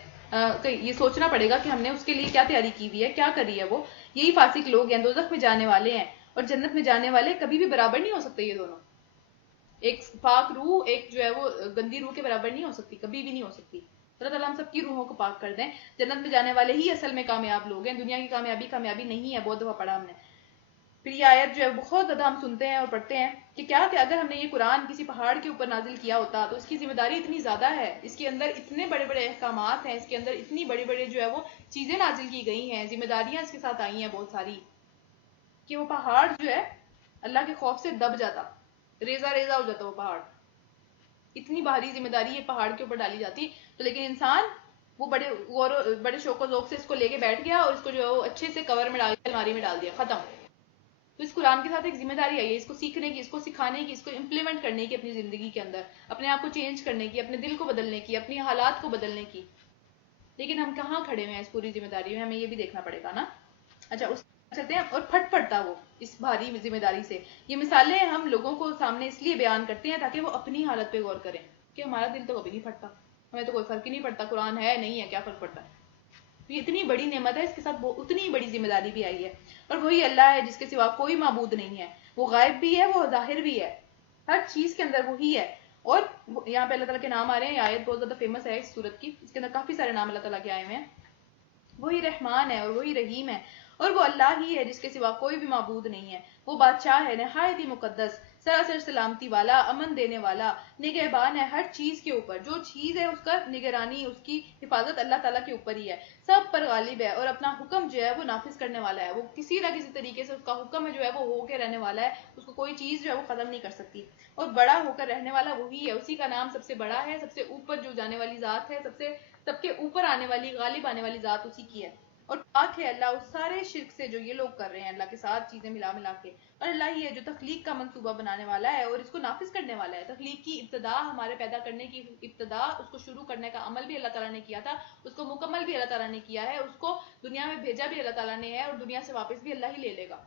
یہ سوچنا پڑے گا کہ ہم نے اس کے لیے کیا تیاری کی ہوئی ہے, کیا کری ہے وہ. یہی فاسق لوگ ہیں, دوزخ میں جانے والے ہیں, اور جنت میں جانے والے کبھی بھی برابر نہیں ہو سکتے. یہ دونوں, ایک پاک روح ایک جو ہے وہ گندی روح کے برابر نہیں ہو سکتی, کبھی بھی نہیں ہو سکتی. اللہ تعالیٰ ہم سب کی روحوں کو پاک کر دیں. جنت میں جانے والے ہی اصل میں کامیاب لوگ ہیں, دنیا کی کامیابی نہیں ہے. بہت دفعہ پڑھا ہم نے. پھر یہ آیت جو ہے بہت زیادہ ہم سنتے ہیں اور پڑھتے ہیں کہ کیا کہ اگر ہم نے یہ قرآن کسی پہاڑ کے اوپر نازل کیا ہوتا تو اس کی ذمہ داری اتنی زیادہ ہے, اس کے اندر اتنے بڑے بڑے احکامات ہیں, اس کے اندر اتنی بڑی بڑی جو ہے وہ چیزیں نازل کی گئی ہیں, ذمہ داریاں اس کے ساتھ آئی ہیں بہت ساری, کہ وہ پہاڑ جو ہے اللہ کے خوف سے دب جاتا, ریزہ ریزہ ہو جاتا وہ پہاڑ. اتنی بھاری ذمہ داری یہ پہاڑ کے اوپر ڈالی جاتی. تو لیکن انسان وہ بڑے شوق و ذوق سے اس کو لے کے بیٹھ گیا اور اس کو جو ہے وہ اچھے سے کور میں ڈال کے الماری میں ڈال دیا, ختم. تو اس قرآن کے ساتھ ایک ذمہ داری آئی ہے, اس کو سیکھنے کی, اس کو سکھانے کی, اس کو امپلیمنٹ کرنے کی اپنی زندگی کے اندر, اپنے آپ کو چینج کرنے کی, اپنے دل کو بدلنے کی, اپنی حالات کو بدلنے کی. لیکن ہم کہاں کھڑے ہوئے ہیں اس پوری ذمہ داری میں, ہمیں یہ بھی دیکھنا پڑے گا نا. اچھا, اس چلتے ہیں. اور پھٹ پڑتا وہ اس بھاری ذمہ داری سے. یہ مثالیں ہم لوگوں کو سامنے اس لیے بیان کرتے ہیں تاکہ وہ اپنی حالت پہ غور کریں کہ ہمارا دل تو کبھی نہیں پھٹتا, ہمیں تو کوئی فرق ہی نہیں پڑتا, قرآن ہے نہیں ہے کیا فرق پڑتا ہے. یہ اتنی بڑی نعمت ہے, اس کے ساتھ اتنی بڑی ذمہ داری بھی آئی ہے. اور وہی اللہ ہے جس کے سوا کوئی معبود نہیں ہے, وہ غائب بھی ہے, وہ ظاہر بھی ہے, ہر چیز کے اندر وہی ہے. اور یہاں پہ اللہ تعالیٰ کے نام آ رہے ہیں, یہ آیت بہت زیادہ فیمس ہے اس سورت کی, اس کے اندر کافی سارے نام اللہ تعالیٰ کے آئے ہوئے ہیں. وہی رحمان ہے اور وہی رحیم ہے, اور وہ اللہ ہی ہے جس کے سوا کوئی بھی معبود نہیں ہے. وہ بادشاہ ہے نہایت ہی مقدس, سراسر سلامتی والا, امن دینے والا, نگہبان ہے ہر چیز کے اوپر. جو چیز ہے اس کا نگرانی, اس کی حفاظت اللہ تعالیٰ کے اوپر ہی ہے, سب پر غالب ہے, اور اپنا حکم جو ہے وہ نافذ کرنے والا ہے. وہ کسی نہ کسی طریقے سے اس کا حکم جو ہے وہ ہو کے رہنے والا ہے, اس کو کوئی چیز جو ہے وہ ختم نہیں کر سکتی. اور بڑا ہو کر رہنے والا وہی ہے, اسی کا نام سب سے بڑا ہے, سب سے اوپر جو جانے والی ذات ہے, سب کے اوپر آنے والی, غالب آنے والی ذات اسی کی ہے. اور پاک ہے اللہ اس سارے شرک سے جو یہ لوگ کر رہے ہیں اللہ کے ساتھ چیزیں ملا ملا کے. اور اللہ ہی ہے جو تخلیق کا منصوبہ بنانے والا ہے اور اس کو نافذ کرنے والا ہے. تخلیق کی ابتدا, ہمارے پیدا کرنے کی ابتدا, اس کو شروع کرنے کا عمل بھی اللہ تعالیٰ نے کیا تھا, اس کو مکمل بھی اللہ تعالیٰ نے کیا ہے, اس کو دنیا میں بھیجا بھی اللہ تعالیٰ نے ہے, اور دنیا سے واپس بھی اللہ ہی لے لے گا.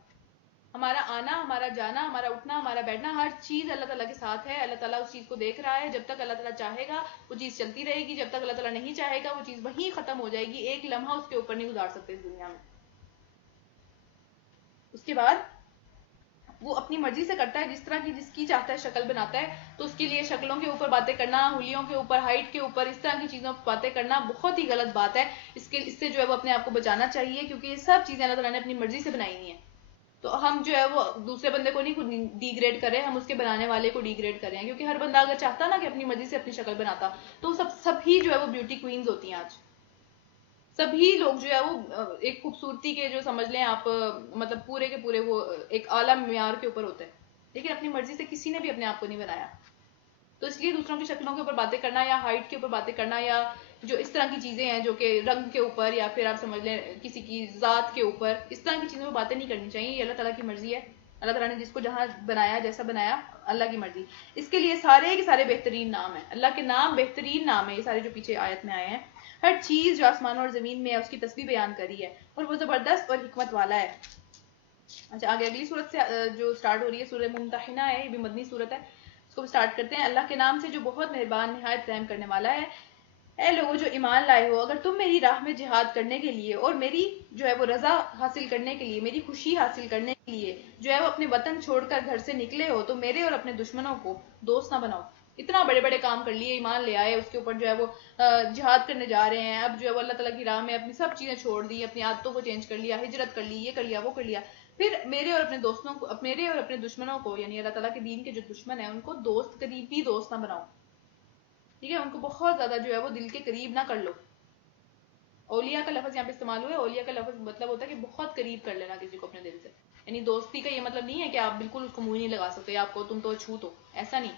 ہمارا آنا, ہمارا جانا, ہمارا اٹھنا, ہمارا بیٹھنا, ہر چیز اللہ تعالیٰ کے ساتھ ہے. اللہ تعالیٰ اس چیز کو دیکھ رہا ہے. جب تک اللہ تعالیٰ چاہے گا وہ چیز چلتی رہے گی, جب تک اللہ تعالیٰ نہیں چاہے گا وہ چیز وہیں ختم ہو جائے گی. ایک لمحہ اس کے اوپر نہیں گزار سکتے اس دنیا میں. اس کے بعد وہ اپنی مرضی سے کرتا ہے, جس طرح کی جس کی چاہتا ہے شکل بناتا ہے. تو اس کے لیے شکلوں کے اوپر باتیں کرنا, انگلیوں کے اوپر, ہائٹ کے اوپر, اس طرح کی چیزوں پر باتیں کرنا بہت ہی غلط بات ہے. اس سے جو ہے وہ اپنے آپ کو بچانا چاہیے, کیونکہ یہ سب چیزیں اللہ تعالیٰ نے اپنی مرضی سے بنائی ہوئی ہیں. تو ہم جو ہے وہ دوسرے بندے کو نہیں ڈی گریڈ کریں, ہم اس کے بنانے والے کو ڈی گریڈ کریں. کیونکہ ہر بندہ اگر چاہتا نا کہ اپنی مرضی سے اپنی شکل بناتا, تو سب ہی جو ہے وہ بیوٹی کوئنز ہوتی ہیں. آج سبھی لوگ جو ہے وہ ایک خوبصورتی کے جو سمجھ لیں آپ, مطلب پورے کے پورے وہ ایک اعلیٰ معیار کے اوپر ہوتے ہیں, لیکن اپنی مرضی سے کسی نے بھی اپنے آپ کو نہیں بنایا. تو اس لیے دوسروں کی شکلوں کے اوپر باتیں کرنا, یا ہائٹ کے اوپر باتیں کرنا, یا جو اس طرح کی چیزیں ہیں جو کہ رنگ کے اوپر, یا پھر آپ سمجھ لیں کسی کی ذات کے اوپر, اس طرح کی چیزوں پہ باتیں نہیں کرنی چاہیے. یہ اللہ تعالیٰ کی مرضی ہے. اللہ تعالیٰ نے جس کو جہاں بنایا, جیسا بنایا, اللہ کی مرضی. اس کے لیے سارے کے سارے بہترین نام ہیں. اللہ کے نام بہترین نام ہیں, یہ سارے جو پیچھے آیت میں آئے ہیں. ہر چیز جو آسمانوں اور زمین میں ہے اس کی تسبیح بیان کری ہے, اور وہ زبردست اور حکمت والا ہے. اچھا, آگے اگلی صورت سے جو سٹارٹ ہو رہی ہے, سورہ ممتحنہ ہے, یہ بھی مدنی صورت ہے. اس کو سٹارٹ کرتے ہیں. اللہ کے نام سے جو بہت مہربان نہایت رحم کرنے والا ہے. اے لوگوں جو ایمان لائے ہو, اگر تم میری راہ میں جہاد کرنے کے لیے اور میری جو ہے وہ رضا حاصل کرنے کے لیے, میری خوشی حاصل کرنے کے لیے جو ہے وہ اپنے وطن چھوڑ کر گھر سے نکلے ہو, تو میرے اور اپنے دشمنوں کو دوست نہ بناؤ. اتنا بڑے بڑے کام کر لیے, ایمان لے آئے, اس کے اوپر جو ہے وہ جہاد کرنے جا رہے ہیں. اب جو ہے وہ اللہ تعالیٰ کی راہ میں اپنی سب چیزیں چھوڑ دی, اپنی عادتوں کو چینج کر لیا, ہجرت کر لی, یہ کر لیا, وہ کر لیا. پھر میرے اور اپنے دوستوں کو, میرے اور اپنے دشمنوں کو, یعنی اللہ تعالیٰ کے دین کے جو دشمن ہیں ان کو دوست, قریبی دوست نہ بناؤ. ٹھیک ہے, ان کو بہت زیادہ جو ہے وہ دل کے قریب نہ کر لو. اولیاء کا لفظ یہاں پہ استعمال ہوا ہے. اولیاء کا لفظ مطلب ہوتا ہے کہ بہت قریب کر لینا کسی کو اپنے دل سے. یعنی دوستی کا یہ مطلب نہیں ہے کہ آپ بالکل اس کو منہ نہیں لگا سکتے, آپ کو تم تو چھوت ہو, ایسا نہیں.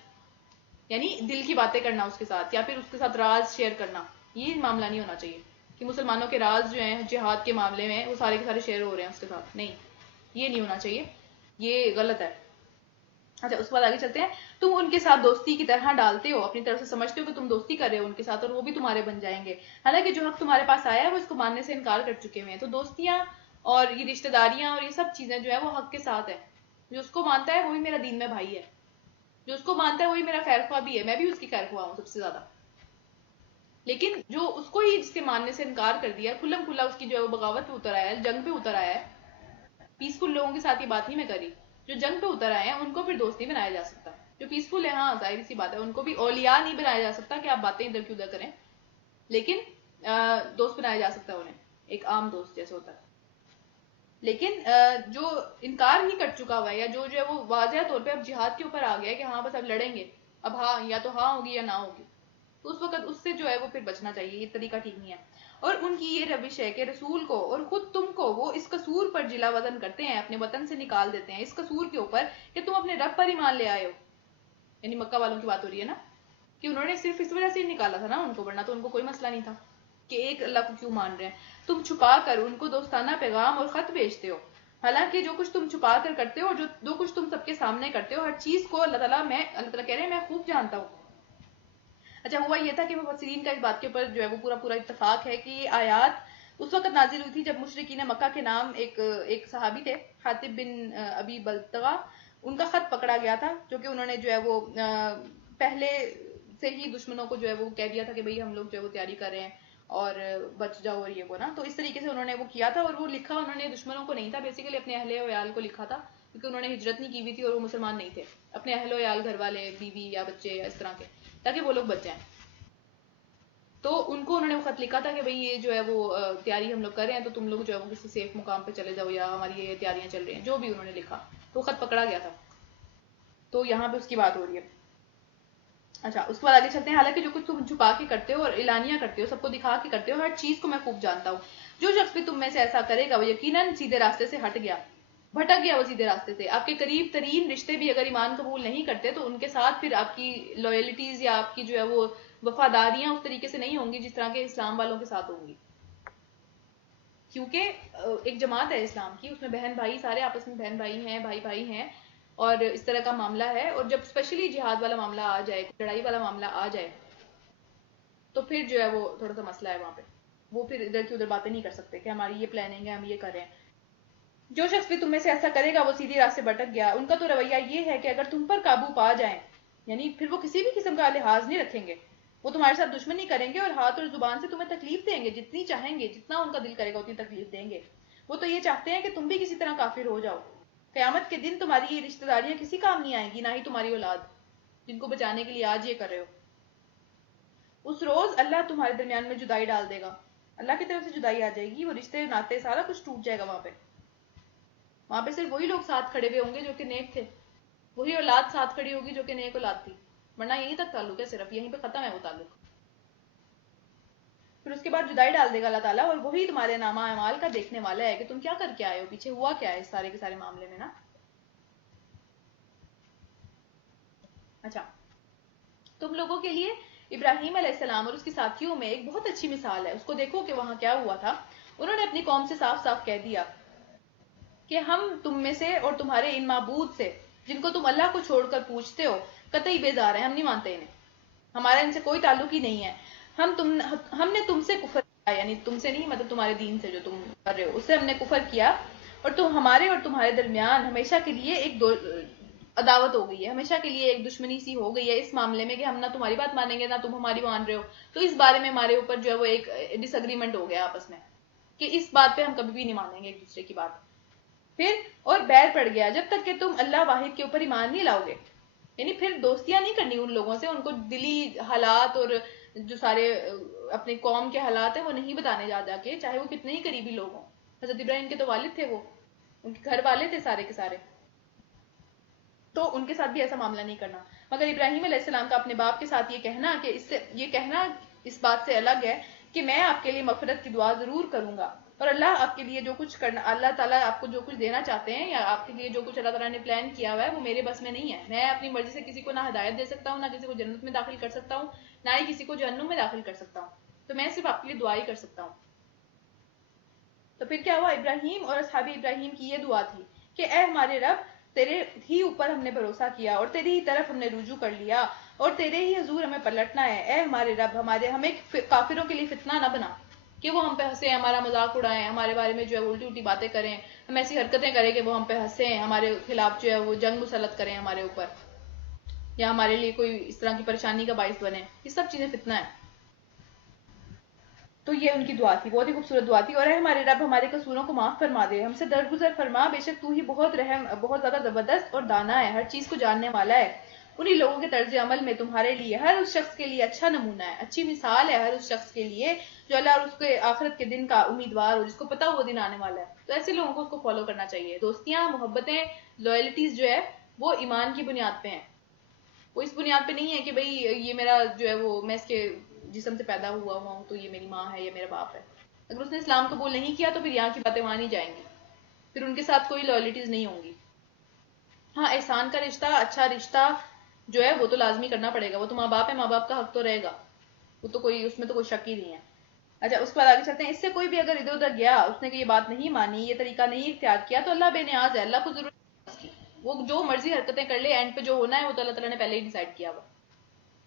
یعنی دل کی باتیں کرنا اس کے ساتھ, یا پھر اس کے ساتھ راز شیئر کرنا, یہ معاملہ نہیں ہونا چاہیے کہ مسلمانوں کے راز جو ہیں جہاد کے معاملے میں وہ سارے کے سارے شیئر ہو رہے ہیں اس کے ساتھ. نہیں, یہ نہیں ہونا چاہیے, یہ غلط ہے. اچھا, اس کے بعد آگے چلتے ہیں. تم ان کے ساتھ دوستی کی طرح ڈالتے ہو, اپنی طرف سے سمجھتے ہو کہ تم دوستی کر رہے ہو ان کے ساتھ, اور وہ بھی تمہارے بن جائیں گے. حالانکہ جو حق تمہارے پاس آیا ہے وہ اس کو ماننے سے انکار کر چکے ہوئے ہیں. تو دوستیاں اور یہ رشتہ داریاں اور یہ سب چیزیں جو ہے وہ حق کے ساتھ ہے. جو اس کو مانتا ہے وہ بھی میرا دین میں بھائی ہے. جو اس کو مانتا ہے وہی میرا خیر خواہ بھی ہے، میں بھی اس کی خیر خواہ ہوں سب سے زیادہ. لیکن جو اس کو ہی جس کے ماننے سے انکار کر دیا، کھلم کھلا اس کی جو ہے وہ بغاوت پہ اتر آیا ہے، جنگ پہ اتر آیا ہے. پیسفل لوگوں کے ساتھ یہ بات نہیں میں کری، جو جنگ پہ اتر آئے ہیں ان کو پھر دوست نہیں بنایا جا سکتا. جو پیسفل ہے ہاں ظاہر سی بات ہے ان کو بھی اولیاء نہیں بنایا جا سکتا کہ آپ باتیں ادھر کی ادھر کریں، لیکن دوست بنایا جا سکتا ہے انہیں، ایک عام دوست جیسے ہوتا ہے. لیکن جو انکار ہی کر چکا ہوا ہے، یا جو ہے وہ واضح طور پہ اب جہاد کے اوپر آ گیا ہے کہ ہاں بس اب لڑیں گے، اب ہاں یا تو ہاں ہوگی یا نہ ہوگی، تو اس وقت اس سے جو ہے وہ پھر بچنا چاہیے. یہ طریقہ ٹھیک نہیں ہے. اور ان کی یہ روش ہے کہ رسول کو اور خود تم کو وہ اس قصور پر جلا وطن کرتے ہیں، اپنے وطن سے نکال دیتے ہیں اس قصور کے اوپر کہ تم اپنے رب پر ایمان لے آئے ہو. یعنی مکہ والوں کی بات ہو رہی ہے نا، کہ انہوں نے صرف اس وجہ سے نکالا تھا نا ان کو، ورنہ تو ان کو کوئی مسئلہ نہیں تھا کہ ایک اللہ کو کیوں مان رہے ہیں. تم چھپا کر ان کو دوستانہ پیغام اور خط بھیجتے ہو، حالانکہ جو کچھ تم چھپا کر کرتے ہو اور جو کچھ تم سب کے سامنے کرتے ہو، ہر چیز کو اللہ تعالیٰ کہہ رہے ہیں میں خوب جانتا ہوں. اچھا ہوا یہ تھا کہ مفسرین کا اس بات کے اوپر جو ہے وہ پورا اتفاق ہے کہ یہ آیات اس وقت نازل ہوئی تھی جب مشرکین مکہ کے نام ایک صحابی تھے حاتب بن ابی بلتغا، ان کا خط پکڑا گیا تھا، جو کہ انہوں نے جو ہے وہ پہلے سے ہی دشمنوں کو جو ہے وہ کہہ دیا تھا کہ بھئی ہم لوگ جو ہے وہ تیاری کر رہے ہیں اور بچ جاؤ اور یہ وہ نا. تو اس طریقے سے انہوں نے وہ کیا تھا، اور وہ لکھا انہوں نے دشمنوں کو نہیں تھا، بیسیکلی اپنے اہل و عیال کو لکھا تھا، کیونکہ انہوں نے ہجرت نہیں کی ہوئی تھی اور وہ مسلمان نہیں تھے. اپنے اہل و عیال، گھر والے، بیوی یا بچے یا اس طرح کے، تاکہ وہ لوگ بچ جائیں. تو ان کو انہوں نے وہ خط لکھا تھا کہ بھئی یہ جو ہے وہ تیاری ہم لوگ کر رہے ہیں، تو تم لوگ جو ہے وہ کسی سیف مقام پہ چلے جاؤ، یا ہماری یہ تیاریاں چل رہی ہیں، جو بھی انہوں نے لکھا. تو خط پکڑا گیا تھا. تو یہاں پہ اس کی بات ہو رہی ہے. اچھا اس کے بعد آگے چلتے ہیں. حالانکہ جو کچھ تم چھپا کے کرتے ہو اور اعلانیہ کرتے ہو، سب کو دکھا کے کرتے ہو، ہر چیز کو میں خوب جانتا ہوں. جو شخص بھی تم میں سے ایسا کرے گا وہ یقیناً سیدھے راستے سے ہٹ گیا، بھٹک گیا وہ سیدھے راستے سے. آپ کے قریب ترین رشتے بھی اگر ایمان قبول نہیں کرتے تو ان کے ساتھ پھر آپ کی لویلٹیز یا آپ کی جو ہے وہ وفاداریاں اس طریقے سے نہیں ہوں گی جس طرح کے اسلام والوں کے ساتھ ہوں گی. کیونکہ ایک جماعت ہے اسلام کی، اس میں بہن بھائی سارے آپس میں بہن بھائی ہیں، بھائی بھائی ہیں، اور اس طرح کا معاملہ ہے. اور جب اسپیشلی جہاد والا معاملہ آ جائے، لڑائی والا معاملہ آ جائے، تو پھر جو ہے وہ تھوڑا سا مسئلہ ہے وہاں پہ. وہ پھر ادھر کی ادھر باتیں نہیں کر سکتے کہ ہماری یہ پلاننگ ہے، ہم یہ کر رہے ہیں. جو شخص بھی تم میں سے ایسا کرے گا وہ سیدھی راہ سے بھٹک گیا. ان کا تو رویہ یہ ہے کہ اگر تم پر قابو پا جائیں، یعنی پھر وہ کسی بھی قسم کا لحاظ نہیں رکھیں گے، وہ تمہارے ساتھ دشمنی کریں گے اور ہاتھ اور زبان سے تمہیں تکلیف دیں گے، جتنی چاہیں گے، جتنا ان کا دل کرے گا اتنی تکلیف دیں گے. وہ تو یہ چاہتے ہیں کہ تم بھی کسی طرح کافر ہو جاؤ. قیامت کے دن تمہاری یہ رشتہ داریاں کسی کام نہیں آئیں گی، نہ ہی تمہاری اولاد، جن کو بچانے کے لیے آج یہ کر رہے ہو. اس روز اللہ تمہارے درمیان میں جدائی ڈال دے گا، اللہ کی طرف سے جدائی آ جائے گی، وہ رشتے ناطے سارا کچھ ٹوٹ جائے گا. وہاں پہ صرف وہی لوگ ساتھ کھڑے ہوئے ہوں گے جو کہ نیک تھے، وہی اولاد ساتھ کھڑی ہوگی جو کہ نیک اولاد تھی، ورنہ یہیں تک تعلق ہے، صرف یہیں پہ ختم ہے وہ تعلق. پھر اس کے بعد جدائی ڈال دے گا اللہ تعالیٰ، اور وہی تمہارے نامہ اعمال کا دیکھنے والا ہے کہ تم کیا کر کے آئے ہو، پیچھے ہوا کیا ہے اس سارے کے سارے معاملے میں نا. اچھا تم لوگوں کے لیے ابراہیم علیہ السلام اور اس کے ساتھیوں میں ایک بہت اچھی مثال ہے. اس کو دیکھو کہ وہاں کیا ہوا تھا. انہوں نے اپنی قوم سے صاف صاف کہہ دیا کہ ہم تم میں سے اور تمہارے ان معبود سے جن کو تم اللہ کو چھوڑ کر پوچھتے ہو قطعی بیزار ہیں، ہم نہیں مانتے انہیں، ہمارا ان سے کوئی تعلق ہی نہیں ہے. ہم نے تم سے کفر کیا، یعنی تم سے نہیں، مطلب تمہارے دین سے جو تم کر رہے ہو اس سے ہم نے کفر کیا، اور تم ہمارے اور تمہارے درمیان ہمیشہ کے لیے ایک عداوت ہو گئی ہے، ہمیشہ کے لیے ایک دشمنی سی ہو گئی ہے اس معاملے میں کہ ہم نہ تمہاری بات مانیں گے نہ تم ہماری مان رہے ہو. تو اس بارے میں ہمارے اوپر جو ہے وہ ایک ڈس اگریمنٹ ہو گیا آپس میں کہ اس بات پہ ہم کبھی بھی نہیں مانیں گے ایک دوسرے کی بات. پھر اور بیر پڑ گیا جب تک کہ تم اللہ واحد کے اوپر ایمان نہیں لاؤ گے. یعنی پھر دوستیاں نہیں کرنی ان لوگوں سے، ان کو دلی حالات اور جو سارے اپنے قوم کے حالات ہیں وہ نہیں بتانے جا کے، چاہے وہ کتنے ہی قریبی لوگ ہوں. حضرت ابراہیم کے تو والد تھے، وہ ان کے گھر والے تھے سارے کے سارے، تو ان کے ساتھ بھی ایسا معاملہ نہیں کرنا. مگر ابراہیم علیہ السلام کا اپنے باپ کے ساتھ یہ کہنا اس بات سے الگ ہے کہ میں آپ کے لیے مغفرت کی دعا ضرور کروں گا، اور اللہ آپ کے لیے جو کچھ کرنا، اللہ تعالیٰ آپ کو جو کچھ دینا چاہتے ہیں یا آپ کے لیے جو کچھ اللہ تعالیٰ نے پلان کیا ہوا ہے وہ میرے بس میں نہیں ہے. میں اپنی مرضی سے کسی کو نہ ہدایت دے سکتا ہوں، نہ کسی کو جنت میں داخل کر سکتا ہوں، نہ ہی کسی کو جہنم میں داخل کر سکتا ہوں. تو میں صرف آپ کے لیے دعا ہی کر سکتا ہوں. تو پھر کیا ہوا، ابراہیم اور اصحاب ابراہیم کی یہ دعا تھی کہ اے ہمارے رب، تیرے ہی اوپر ہم نے بھروسہ کیا اور تیری ہی طرف ہم نے رجوع کر لیا، اور تیرے ہی حضور ہمیں پلٹنا ہے. اے ہمارے رب، ہمیں کافروں کے لیے فتنہ نہ بنا کہ وہ ہم پہ ہنسیں، ہمارا مذاق اڑائیں، ہمارے بارے میں جو ہے الٹی الٹی باتیں کریں، ہم ایسی حرکتیں کریں کہ وہ ہم پہ ہنسیں، ہمارے خلاف جو ہے وہ جنگ مسلط کریں ہمارے اوپر. یا ہمارے لیے کوئی اس طرح کی پریشانی کا باعث بنے. یہ سب چیزیں فتنہ ہے. تو یہ ان کی دعا تھی، بہت ہی خوبصورت دعا تھی. اور اے ہمارے رب ہمارے قصوروں کو معاف فرما دے، ہم سے درگزر فرما، بے شک تو ہی بہت رحم، بہت زیادہ زبردست اور دانا ہے، ہر چیز کو جاننے والا ہے. انہی لوگوں کے طرز عمل میں تمہارے لیے، ہر اس شخص کے لیے اچھا نمونہ ہے، اچھی مثال ہے ہر اس شخص کے لیے جو اللہ اور اس کے آخرت کے دن کا امیدوار ہو، جس کو پتا ہو وہ دن آنے والا ہے. تو ایسے لوگوں کو اس کو فالو کرنا چاہیے. دوستیاں، محبتیں، لوئلٹیز جو ہے وہ ایمان کی بنیاد پہ ہیں. وہ اس بنیاد پہ نہیں ہے کہ بھئی یہ میرا جو ہے وہ میں اس کے جسم سے پیدا ہوا ہوں تو یہ میری ماں ہے یا میرا باپ ہے. اگر اس نے اسلام قبول نہیں کیا تو پھر یہاں کی باتیں وہاں نہیں جائیں گی، پھر ان کے ساتھ کوئی لائلٹیز نہیں ہوں گی. ہاں، احسان کا رشتہ، اچھا رشتہ جو ہے وہ تو لازمی کرنا پڑے گا. وہ تو ماں باپ ہے، ماں باپ کا حق تو رہے گا، وہ تو کوئی اس میں تو کوئی شک ہی نہیں ہے. اچھا، اس کے بعد آگے چلتے ہیں. اس سے کوئی بھی اگر ادھر ادھر گیا، اس نے کہ یہ بات نہیں مانی، یہ طریقہ نہیں اختیار کیا، تو اللہ بے نیاز ہے، اللہ کو ضرورت ہے اس کی. وہ جو مرضی حرکتیں کر لے، اینڈ پہ جو ہونا ہے وہ تو اللہ تعالیٰ نے پہلے ہی ڈیسائیڈ کیا ہوا.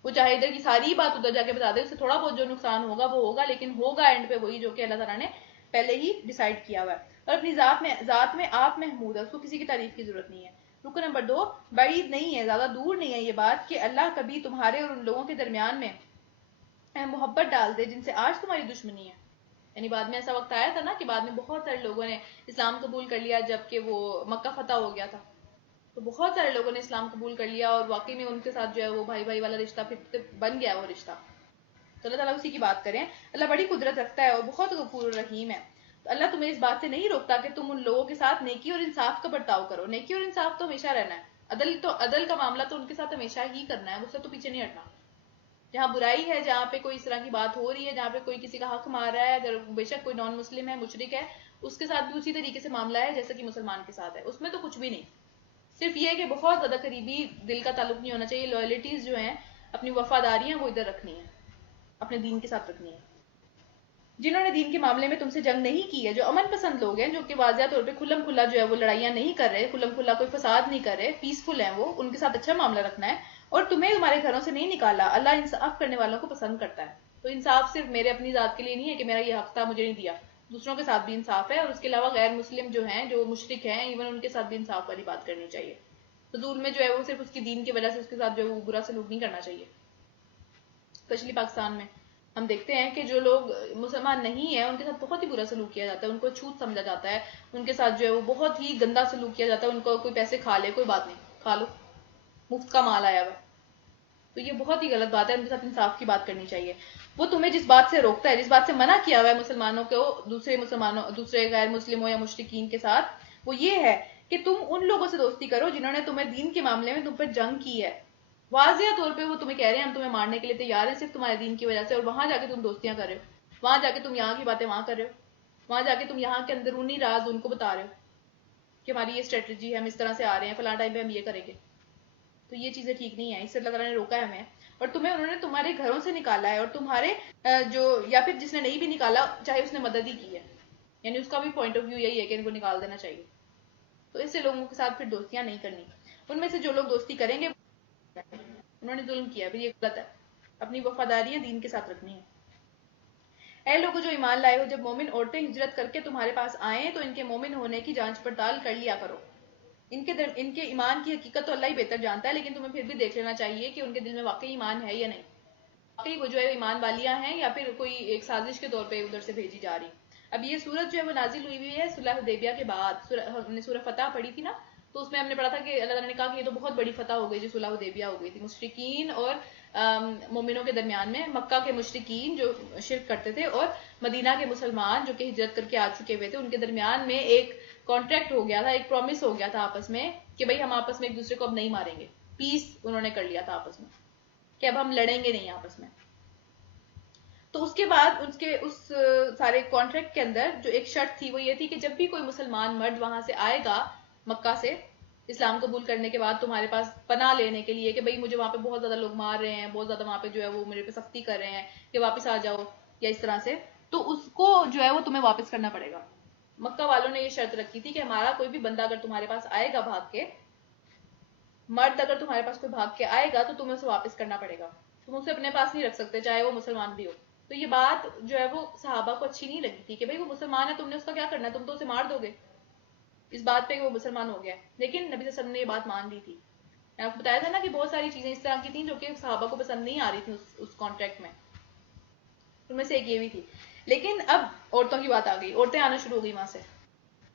وہ چاہے ادھر کی ساری بات ادھر جا کے بتا دے، اس سے تھوڑا بہت جو نقصان ہوگا وہ ہوگا، لیکن ہوگا اینڈ پہ وہی جو کہ اللہ تعالیٰ نے پہلے ہی ڈیسائیڈ کیا ہوا ہے. اور اپنی ذات میں آپ محمود ہے، اس کو کسی کی تعریف کی ضرورت نہیں ہے. رکن نمبر 2، بعید نہیں ہے، زیادہ دور نہیں ہے یہ بات کہ اللہ کبھی تمہارے اور ان لوگوں کے درمیان میں محبت ڈال دے جن سے آج تمہاری دشمنی ہے. یعنی بعد میں ایسا وقت آیا تھا نا کہ بعد میں بہت سارے لوگوں نے اسلام قبول کر لیا جبکہ وہ مکہ فتح ہو گیا تھا. تو بہت سارے لوگوں نے اسلام قبول کر لیا اور واقعی میں ان کے ساتھ جو ہے وہ بھائی بھائی والا رشتہ پھر بن گیا وہ رشتہ. تو اللہ تعالیٰ اسی کی بات کریں. اللہ بڑی قدرت رکھتا ہے اور بہت غفور الرحیم ہے. تو اللہ تمہیں اس بات سے نہیں روکتا کہ تم ان لوگوں کے ساتھ نیکی اور انصاف کا برتاؤ کرو. نیکی اور انصاف تو ہمیشہ رہنا ہے. عدل کا معاملہ تو ان کے ساتھ ہمیشہ ہی کرنا ہے، اس سے تو پیچھے نہیں ہٹنا. جہاں برائی ہے، جہاں پہ کوئی اس طرح کی بات ہو رہی ہے، جہاں پہ کوئی کسی کا حق مار رہا ہے، اگر بے شک کوئی نان مسلم ہے، مشرک ہے، اس کے ساتھ بھی اسی طریقے سے معاملہ ہے جیسا کہ مسلمان کے ساتھ ہے. اس میں تو کچھ بھی نہیں، صرف یہ کہ بہت زیادہ قریبی دل کا تعلق نہیں ہونا چاہیے. لائلٹیز جو ہیں، اپنی وفاداریاں وہ ادھر رکھنی ہیں، اپنے دین کے ساتھ رکھنی ہے. جنہوں نے دین کے معاملے میں تم سے جنگ نہیں کی ہے، جو امن پسند لوگ ہیں، جو کہ واضح طور پہ کھلم کھلا جو ہے وہ لڑائیاں نہیں کر رہے، کھلم کھلا کوئی فساد نہیں کر رہے، پیسفل ہیں، وہ ان کے ساتھ اچھا معاملہ رکھنا ہے. اور تمہیں تمہارے گھروں سے نہیں نکالا. اللہ انصاف کرنے والوں کو پسند کرتا ہے. تو انصاف صرف میرے اپنی ذات کے لیے نہیں ہے کہ میرا یہ حق تھا مجھے نہیں دیا، دوسروں کے ساتھ بھی انصاف ہے. اور اس کے علاوہ غیر مسلم جو ہیں، جو مشرک ہیں، ایون ان کے ساتھ بھی انصاف والی بات کرنی چاہیے. فضول میں جو ہے وہ صرف اس کی دین کی وجہ سے اس کے ساتھ جو ہے وہ برا سلوک نہیں کرنا چاہیے. اسپیشلی پاکستان میں ہم دیکھتے ہیں کہ جو لوگ مسلمان نہیں ہیں ان کے ساتھ بہت ہی برا سلوک کیا جاتا ہے، ان کو چھوت سمجھا جاتا ہے، ان کے ساتھ جو ہے وہ بہت ہی گندا سلوک کیا جاتا ہے. ان کو کوئی پیسے کھا لے، کوئی بات نہیں، کھا لو، مفت کا مال آیا ہوا. تو یہ بہت ہی غلط بات ہے. ان کے ساتھ انصاف کی بات کرنی چاہیے. وہ تمہیں جس بات سے روکتا ہے، جس بات سے منع کیا ہوا ہے مسلمانوں کو دوسرے غیر مسلموں یا مشرکین کے ساتھ، وہ یہ ہے کہ تم ان لوگوں سے دوستی کرو جنہوں نے تمہیں دین کے معاملے میں تم پر جنگ کی ہے. واضح طور پہ وہ تمہیں کہہ رہے ہیں ہم تمہیں مارنے کے لیے تیار ہیں صرف تمہارے دین کی وجہ سے، اور وہاں جا کے تم دوستیاں کر رہے ہو، وہاں جا کے تم یہاں کی باتیں وہاں کر رہے ہو، وہاں جا کے تم یہاں کے اندرونی راز ان کو بتا رہے ہو کہ ہماری یہ اسٹریٹجی ہے، ہم اس طرح سے آ رہے ہیں، فلاں ٹائم پہ ہم یہ کریں گے. تو یہ چیزیں ٹھیک نہیں ہیں، اس سے اللہ تعالیٰ نے روکا ہے ہمیں. اور تمہیں انہوں نے تمہارے گھروں سے نکالا ہے، اور تمہارے جو یا پھر جس نے نہیں بھی نکالا چاہے اس نے مدد ہی کی ہے، یعنی اس کا بھی پوائنٹ آف ویو یہی ہے کہ ان کو نکال دینا چاہیے. تو اس سے لوگوں کے ساتھ پھر دوستیاں نہیں کرنی. ان میں سے جو لوگ دوستی کریں گے انہوں نے ظلم کیا، پھر یہ غلط ہے. اپنی وفاداریاں دین کے ساتھ رکھنی ہے. اے لوگوں جو ایمان لائے ہو، جب مومن عورتیں ہجرت کر کے تمہارے پاس آئیں تو ان کے مومن ہونے کی جانچ پڑتال کر لیا کرو. ان کے ایمان کی حقیقت تو اللہ ہی بہتر جانتا ہے، لیکن تمہیں پھر بھی دیکھ لینا چاہیے کہ ان کے دل میں واقعی ایمان ہے یا نہیں، واقعی وہ جو ہے ایمان والیاں ہیں یا پھر کوئی ایک سازش کے طور پہ ادھر سے بھیجی جا رہی. اب یہ سورت جو ہے وہ نازل ہوئی ہے صلح حدیبیہ کے بعد. ہم نے سورہ فتح پڑھی تھی نا، تو اس میں ہم نے پڑھا تھا کہ اللہ تعالیٰ نے کہا کہ یہ تو بہت بڑی فتح ہو گئی جو صلح حدیبیہ ہو گئی تھی. مشرکین اور مومنوں کے درمیان میں، مکہ کے مشرکین جو شرک کرتے تھے اور مدینہ کے مسلمان جو کہ ہجرت کر کے آ چکے ہوئے تھے، ان کے درمیان میں ایک کانٹریکٹ ہو گیا تھا، ایک پرومس ہو گیا تھا آپس میں کہ بھئی ہم آپس میں ایک دوسرے کو اب نہیں ماریں گے. پیس انہوں نے کر لیا تھا آپس میں کہ اب ہم لڑیں گے نہیں آپس میں. تو اس کے بعد اس سارے کانٹریکٹ کے اندر جو ایک شرط تھی وہ یہ تھی کہ جب بھی کوئی مسلمان مرد وہاں سے آئے گا مکہ سے اسلام قبول کرنے کے بعد تمہارے پاس پناہ لینے کے لیے کہ بھئی مجھے وہاں پہ بہت زیادہ لوگ مار رہے ہیں، بہت زیادہ وہاں پہ جو ہے وہ میرے پہ سختی کر رہے ہیں کہ واپس آ جاؤ یا اس طرح سے، تو اس کو جو ہے وہ تمہیں واپس کرنا پڑے گا. مکہ والوں نے یہ شرط رکھی تھی کہ ہمارا کوئی بھی بندہ اگر تمہارے پاس آئے گا بھاگ کے، مرد اگر تمہارے پاس کوئی بھاگ کے آئے گا تو تمہیں اسے واپس کرنا پڑے گا. تم اسے اپنے پاس نہیں رکھ سکتے چاہے وہ مسلمان بھی ہو. تو یہ بات جو ہے وہ صحابہ کو اچھی نہیں لگی تھی کہ بھئی وہ مسلمان ہے، تم نے اس کا کیا کرنا ہے، تم تو اسے مار دو گے. اس بات پہ وہ مسلمان ہو گیا، لیکن نبی صلی اللہ علیہ وسلم نے یہ بات مان لی تھی. میں آپ کو بتایا تھا نا کہ بہت ساری چیزیں اس طرح کی تھیں جو کہ صحابہ کو پسند نہیں آ رہی تھی اس کانٹریکٹ میں، ان میں سے ایک یہ بھی تھی. لیکن اب عورتوں کی بات آ گئی، عورتیں آنا شروع ہو گئی وہاں سے.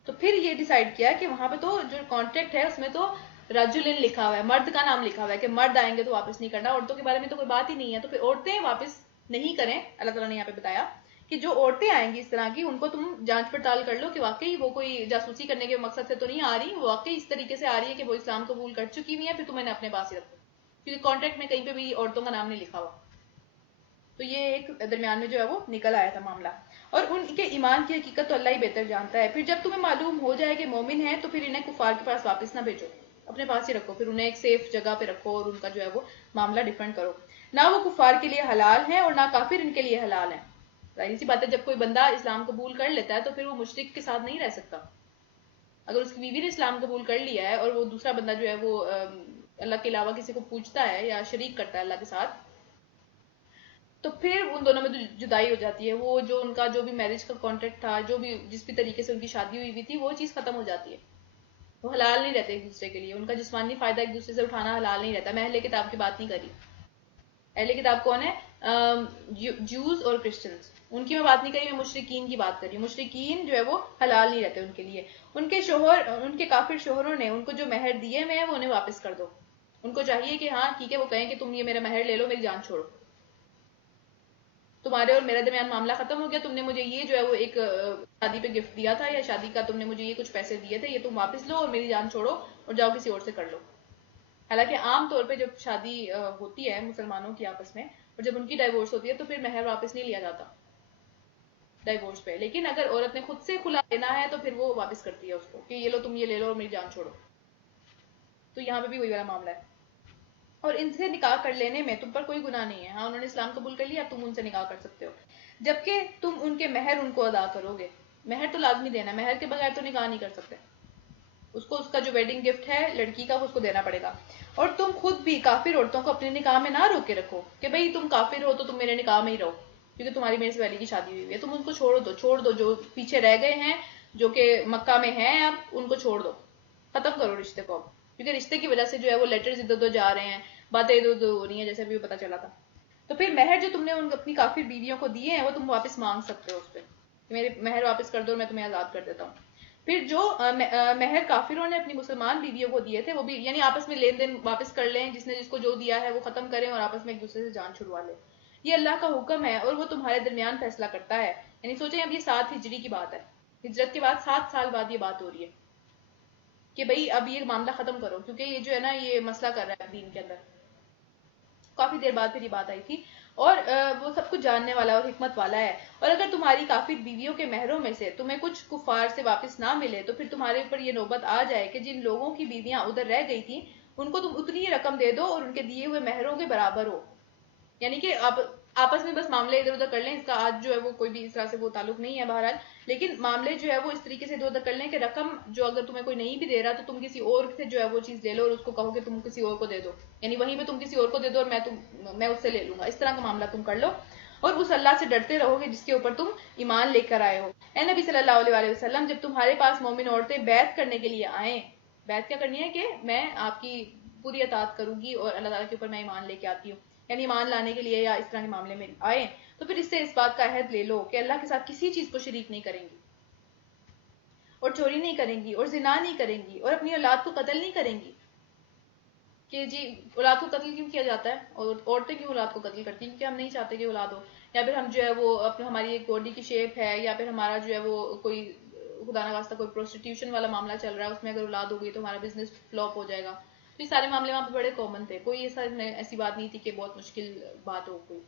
تو پھر یہ ڈیسائیڈ کیا کہ وہاں پہ تو جو کانٹریکٹ ہے اس میں تو رجلن لکھا ہوا ہے، مرد کا نام لکھا ہوا ہے کہ مرد آئیں گے تو واپس نہیں کرنا، عورتوں کے بارے میں تو کوئی بات ہی نہیں ہے. تو پھر عورتیں واپس نہیں کریں. اللہ تعالیٰ نے یہاں پہ بتایا کہ جو عورتیں آئیں گی اس طرح کی، ان کو تم جانچ پڑتال کر لو کہ واقعی وہ کوئی جاسوسی کرنے کے مقصد سے تو نہیں آ رہی، وہ واقعی اس طریقے سے آ رہی ہے کہ وہ اسلام قبول کر چکی ہوئی ہیں، پھر تم انہیں اپنے پاس ہی رکھو، کیونکہ کانٹریکٹ میں کہیں پہ بھی عورتوں کا نام نہیں لکھا ہوا. تو یہ ایک درمیان میں جو ہے وہ نکل آیا تھا معاملہ. اور ان کے ایمان کی حقیقت تو اللہ ہی بہتر جانتا ہے. پھر جب تمہیں معلوم ہو جائے کہ مومن ہے تو پھر انہیں کفار کے پاس واپس نہ بھیجو، اپنے پاس ہی رکھو، پھر انہیں ایک سیف جگہ پہ رکھو اور ان کا جو ہے وہ معاملہ ڈیفرنٹ کرو. نہ وہ کفار کے لیے حلال ہیں اور نہ کافر ان کے لیے حلال ہیں. ظاہر سی بات ہے جب کوئی بندہ اسلام قبول کر لیتا ہے تو پھر وہ مشرک کے ساتھ نہیں رہ سکتا. اگر اس کی بیوی نے اسلام قبول کر لیا ہے اور وہ دوسرا بندہ جو ہے وہ اللہ کے علاوہ کسی کو پوجتا ہے یا شریک کرتا ہے اللہ کے ساتھ، تو پھر ان دونوں میں جدائی ہو جاتی ہے. وہ جو ان کا جو بھی میرج کا کانٹریکٹ تھا، جو بھی جس بھی طریقے سے ان کی شادی ہوئی تھی، وہ چیز ختم ہو جاتی ہے. وہ حلال نہیں رہتے ایک دوسرے کے لیے، ان کا جسمانی فائدہ ایک دوسرے سے اٹھانا حلال نہیں رہتا. میں اہل کتاب کی بات نہیں کری. اہل کتاب کون ہے؟ جوز اور کرسچنز، ان کی میں بات نہیں کری، میں مشرکین کی بات کر رہی ہوں. مشرکین جو ہے وہ حلال نہیں رہتے ان کے لیے. ان کے شوہر، ان کے کافر شوہروں نے ان کو جو مہر دیے ہوئے ہیں وہ انہیں واپس کر دو. ان کو چاہیے کہ ہاں ٹھیک ہے، وہ کہیں کہ تم یہ میرا مہر لے لو، میری جان چھوڑو، تمہارے اور میرے درمیان معاملہ ختم ہو گیا. تم نے مجھے یہ جو ہے وہ ایک شادی پہ گفٹ دیا تھا، یا شادی کا تم نے مجھے یہ کچھ پیسے دیے تھے، یہ تم واپس لو اور میری جان چھوڑو اور جاؤ کسی اور سے کر لو. حالانکہ عام طور پہ جب شادی ہوتی ہے مسلمانوں کی آپس میں اور جب ان کی ڈائیورس ہوتی ہے تو پھر مہر واپس نہیں لیا جاتا ڈائیورس پہ. لیکن اگر عورت نے خود سے کھلا لینا ہے تو پھر وہ واپس کرتی ہے اس کو کہ یہ لو، تم یہ لے لو اور میری جان چھوڑو. تو یہاں پہ بھی وہی والا معاملہ ہے. اور ان سے نکاح کر لینے میں تم پر کوئی گناہ نہیں ہے. ہاں انہوں نے اسلام قبول کر لیا، اب تم ان سے نکاح کر سکتے ہو، جبکہ تم ان کے مہر ان کو ادا کرو گے. مہر تو لازمی دینا ہے، مہر کے بغیر تو نکاح نہیں کر سکتے. اس کو اس کا جو ویڈنگ گفٹ ہے لڑکی کا، اس کو دینا پڑے گا. اور تم خود بھی کافر عورتوں کو اپنے نکاح میں نہ روکے رکھو کہ بھئی تم کافر ہو تو تم میرے نکاح میں ہی رہو کیونکہ تمہاری میرے سے پہلے کی شادی ہوئی ہے. تم ان کو چھوڑ دو جو پیچھے رہ گئے ہیں، جو کہ مکہ میں ہیں، اب ان کو چھوڑ دو، ختم کرو رشتے کو. کیونکہ رشتے کی وجہ سے جو ہے وہ لیٹرز ادھر ادھر جا رہے ہیں، باتیں ادھر ادھر ہو رہی ہیں، جیسے ابھی پتا چلا تھا. تو پھر مہر جو تم نے اپنی کافر بیویوں کو دیے ہیں وہ تم واپس مانگ سکتے ہو اس پہ، میرے مہر واپس کر دو اور میں تمہیں آزاد کر دیتا ہوں. پھر جو مہر کافروں نے اپنی مسلمان بیویوں کو دیے تھے وہ بھی، یعنی آپس میں لین دین واپس کر لیں، جس نے جس کو جو دیا ہے وہ ختم کریں اور آپس میں ایک دوسرے سے جان چھڑوا لیں. یہ اللہ کا حکم ہے اور وہ تمہارے درمیان فیصلہ کرتا ہے. یعنی سوچیں اب یہ 7 ہجری کی بات ہے، ہجرت کے بعد 7 سال بعد یہ بات ہو رہی ہے کہ بھئی اب یہ معاملہ ختم کرو، کیونکہ یہ جو ہے نا یہ مسئلہ کر رہا ہے دین کے اندر. کافی دیر بعد پھر یہ بات آئی تھی. اور وہ سب کچھ جاننے والا اور حکمت والا ہے. اور اگر تمہاری کافر بیویوں کے مہروں میں سے تمہیں کچھ کفار سے واپس نہ ملے تو پھر تمہارے اوپر یہ نوبت آ جائے کہ جن لوگوں کی بیویاں ادھر رہ گئی تھیں ان کو تم اتنی ہی رقم دے دو اور ان کے دیے ہوئے مہروں کے برابر ہو. یعنی کہ آپ آپس میں بس معاملے ادھر ادھر کر لیں. اس کا آج جو ہے وہ کوئی بھی اس طرح سے وہ تعلق نہیں ہے بہرحال، لیکن معاملے جو ہے وہ اس طریقے سے ادھر ادھر کر لیں کہ رقم جو اگر تمہیں کوئی نہیں بھی دے رہا تو تم کسی اور سے جو ہے وہ چیز لے لو اور اس کو کہو کہ تم کسی اور کو دے دو. یعنی وہیں پہ تم کسی اور کو دے دو اور میں اس سے لے لوں گا. اس طرح کا معاملہ تم کر لو اور اس اللہ سے ڈرتے رہو گے جس کے اوپر تم ایمان لے کر آئے ہو. اے نبی صلی اللہ علیہ وسلم، جب تمہارے پاس مومن عورتیں بیعت کرنے کے لیے آئیں، بیعت کیا کرنی ہے کہ میں آپ کی پوری اطاعت کروں گی اور اللہ تعالیٰ کے اوپر میں ایمان لے کے آتی ہوں، یعنی ایمان لانے کے لیے یا اس طرح کے معاملے میں آئیں، تو پھر اس سے اس بات کا عہد لے لو کہ اللہ کے ساتھ کسی چیز کو شریک نہیں کریں گی اور چوری نہیں کریں گی اور زنا نہیں کریں گی اور اپنی اولاد کو قتل نہیں کریں گی. کہ جی اولاد کو قتل کیوں کیا جاتا ہے اور عورتیں کیوں اولاد کو قتل کرتی ہیں؟ کیونکہ ہم نہیں چاہتے کہ اولاد ہو، یا پھر ہم جو ہے وہ ہماری ایک باڈی کی شیپ ہے، یا پھر ہمارا جو ہے وہ کوئی خدا نخواستہ کوئی پروسٹیٹیوشن والا معاملہ چل رہا ہے، اس میں اگر اولاد ہو گئی تو ہمارا بزنس فلاپ ہو جائے گا. تو یہ سارے معاملے وہاں پہ بڑے کامن تھے. کوئی ایسی بات نہیں تھی کہ بہت مشکل بات ہو کوئی.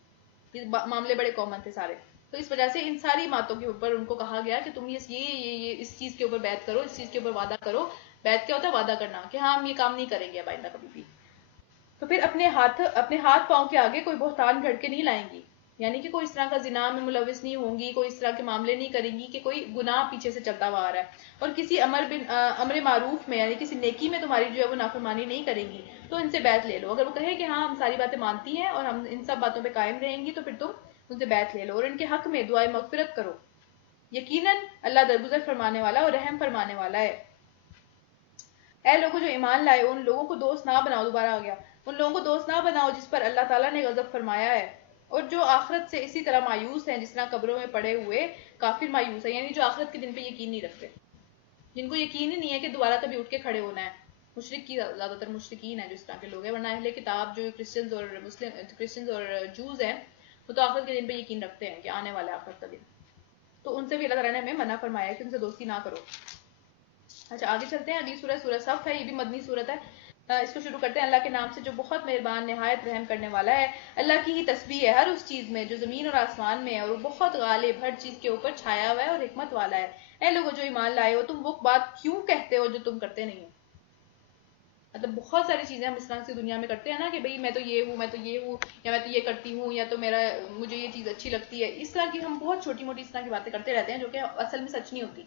یہ معاملے بڑے کامن تھے سارے. تو اس وجہ سے ان ساری باتوں کے اوپر ان کو کہا گیا کہ تم یہ اس چیز کے اوپر بیعت کرو، اس چیز کے اوپر وعدہ کرو. بیعت کیا ہوتا ہے؟ وعدہ کرنا کہ ہاں ہم یہ کام نہیں کریں گے اب آئندہ کبھی بھی. تو پھر اپنے ہاتھ پاؤں کے آگے کوئی بہتان گھڑ کے نہیں لائیں گی. یعنی کہ کوئی اس طرح کا زنا میں ملوث نہیں ہوں گی، کوئی اس طرح کے معاملے نہیں کریں گی کہ کوئی گناہ پیچھے سے چلتا ہوا آ رہا ہے. اور کسی امر معروف میں یعنی کسی نیکی میں تمہاری جو ہے وہ نافرمانی نہیں کریں گی تو ان سے بیعت لے لو. اگر وہ کہے کہ ہاں ہم ساری باتیں مانتی ہیں اور ہم ان سب باتوں پہ قائم رہیں گی تو پھر تم ان سے بیعت لے لو اور ان کے حق میں دعائے مغفرت کرو. یقیناً اللہ درگزر فرمانے والا اور رحم فرمانے والا ہے. اے لوگوں جو ایمان لائے ان لوگوں کو دوست نہ بناؤ، دوبارہ آ گیا، ان لوگوں کو دوست نہ بناؤ جس پر اللہ تعالیٰ نے غضب فرمایا ہے، اور جو آخرت سے اسی طرح مایوس ہیں جس طرح قبروں میں پڑے ہوئے کافر مایوس ہیں، یعنی جو آخرت کے دن پہ یقین نہیں رکھتے، جن کو یقین ہی نہیں ہے کہ دوبارہ کبھی اٹھ کے کھڑے ہونا ہے. مشرک کی زیادہ تر مشرکین ہیں جو اس طرح کے لوگ ہیں، ورنہ اہل کتاب جو کرسچنز اور جوز ہیں وہ تو آخرت کے دن پہ یقین رکھتے ہیں کہ آنے والا ہے آخرت کا دن. تو ان سے بھی اللہ تعالیٰ نے ہمیں منع فرمایا ہے کہ ان سے دوستی نہ کرو. اچھا آگے چلتے ہیں. اگلی سورہ سورہ صف ہے، یہ بھی مدنی سورت ہے. اس کو شروع کرتے ہیں اللہ کے نام سے جو بہت مہربان نہایت رحم کرنے والا ہے. اللہ کی ہی تسبیح ہے ہر اس چیز میں جو زمین اور آسمان میں ہے، اور وہ بہت غالب ہر چیز کے اوپر چھایا ہوا ہے اور حکمت والا ہے. اے لوگوں جو ایمان لائے ہو تم وہ بات کیوں کہتے ہو جو تم کرتے نہیں ہو. مطلب بہت ساری چیزیں ہم اس طرح سے دنیا میں کرتے ہیں نا کہ بھئی میں تو یہ ہوں، میں تو یہ ہوں، یا میں تو یہ کرتی ہوں، یا تو مجھے یہ چیز اچھی لگتی ہے. اس طرح کی ہم بہت چھوٹی موٹی اس طرح کی باتیں کرتے رہتے ہیں جو کہ اصل میں سچ نہیں ہوتی،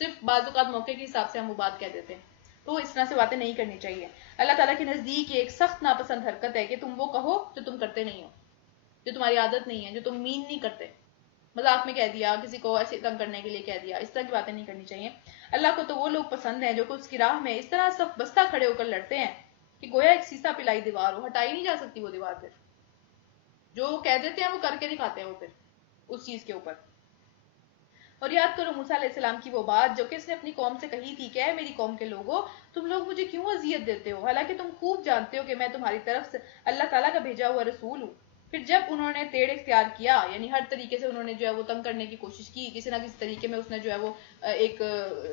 صرف بعض اوقات موقع کے حساب سے ہم وہ بات کہہ دیتے ہیں. تو اس طرح سے باتیں نہیں کرنی چاہیے. اللہ تعالیٰ کے نزدیک یہ ایک سخت ناپسند حرکت ہے کہ تم وہ کہو جو تم کرتے نہیں ہو، جو تمہاری عادت نہیں ہے، جو تم مین نہیں کرتے. مذاق میں کہہ دیا، کسی کو ایسے تنگ کرنے کے لیے کہہ دیا، اس طرح کی باتیں نہیں کرنی چاہیے. اللہ کو تو وہ لوگ پسند ہیں جو کہ اس کی راہ میں اس طرح صف بستہ کھڑے ہو کر لڑتے ہیں کہ گویا ایک سیسا پلائی دیوار ہو، ہٹائی نہیں جا سکتی وہ دیوار. پھر جو کہہ دیتے ہیں وہ کر کے دکھاتے ہیں وہ پھر اس چیز کے اوپر. اور یاد کرو موسیٰ علیہ السلام کی وہ بات جو کہ اس نے اپنی قوم سے کہی تھی کہ اے میری قوم کے لوگوں تم لوگ مجھے کیوں اذیت دیتے ہو، حالانکہ تم خوب جانتے ہو کہ میں تمہاری طرف سے اللہ تعالیٰ کا بھیجا ہوا رسول ہوں. پھر جب انہوں نے ٹیڑھ اختیار کیا، یعنی ہر طریقے سے انہوں نے جو ہے وہ تنگ کرنے کی کوشش کی، کسی نہ کسی طریقے میں اس نے جو ہے وہ ایک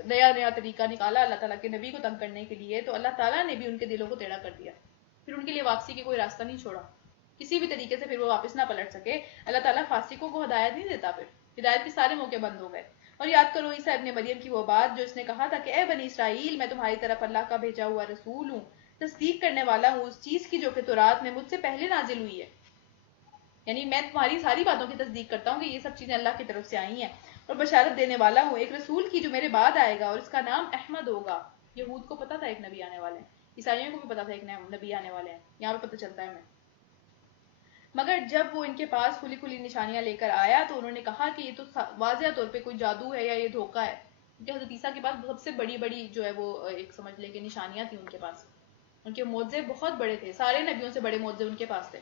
نیا طریقہ نکالا اللہ تعالیٰ کے نبی کو تنگ کرنے کے لیے، تو اللہ تعالیٰ نے بھی ان کے دلوں کو ٹیڑھا کر دیا. پھر ان کے لیے واپسی کی کوئی راستہ نہیں چھوڑا، کسی بھی طریقے سے پھر وہ واپس نہ پلٹ سکے. اللہ تعالیٰ فاسقوں کو ہدایت نہیں دیتا، پھر ہدایت کے سارے موقع بند ہو گئے. اور یاد کرو عیسیٰ ابن مریم کی وہ بات جو اس نے کہا تھا کہ اے بنی اسرائیل میں تمہاری طرف اللہ کا بھیجا ہوا رسول ہوں، تصدیق کرنے والا ہوں اس چیز کی جو کہ تورات میں مجھ سے پہلے نازل ہوئی ہے. یعنی میں تمہاری ساری باتوں کی تصدیق کرتا ہوں کہ یہ سب چیزیں اللہ کی طرف سے آئی ہیں، اور بشارت دینے والا ہوں ایک رسول کی جو میرے بعد آئے گا اور اس کا نام احمد ہوگا. یہود کو پتا تھا ایک نبی آنے والے ہیں، عیسائیوں کو بھی پتا تھا ایک نبی آنے والے ہیں، یہاں پہ پتہ چلتا ہے ہمیں. مگر جب وہ ان کے پاس کھلی کھلی نشانیاں لے کر آیا تو انہوں نے کہا کہ یہ تو واضح طور پہ کوئی جادو ہے یا یہ دھوکہ ہے. کیونکہ حضرت عیسیٰ کے پاس سب سے بڑی بڑی جو ہے وہ ایک سمجھ لے کہ نشانیاں تھیں ان کے پاس، ان کے معجزے بہت بڑے تھے، سارے نبیوں سے بڑے معجزے ان کے پاس تھے.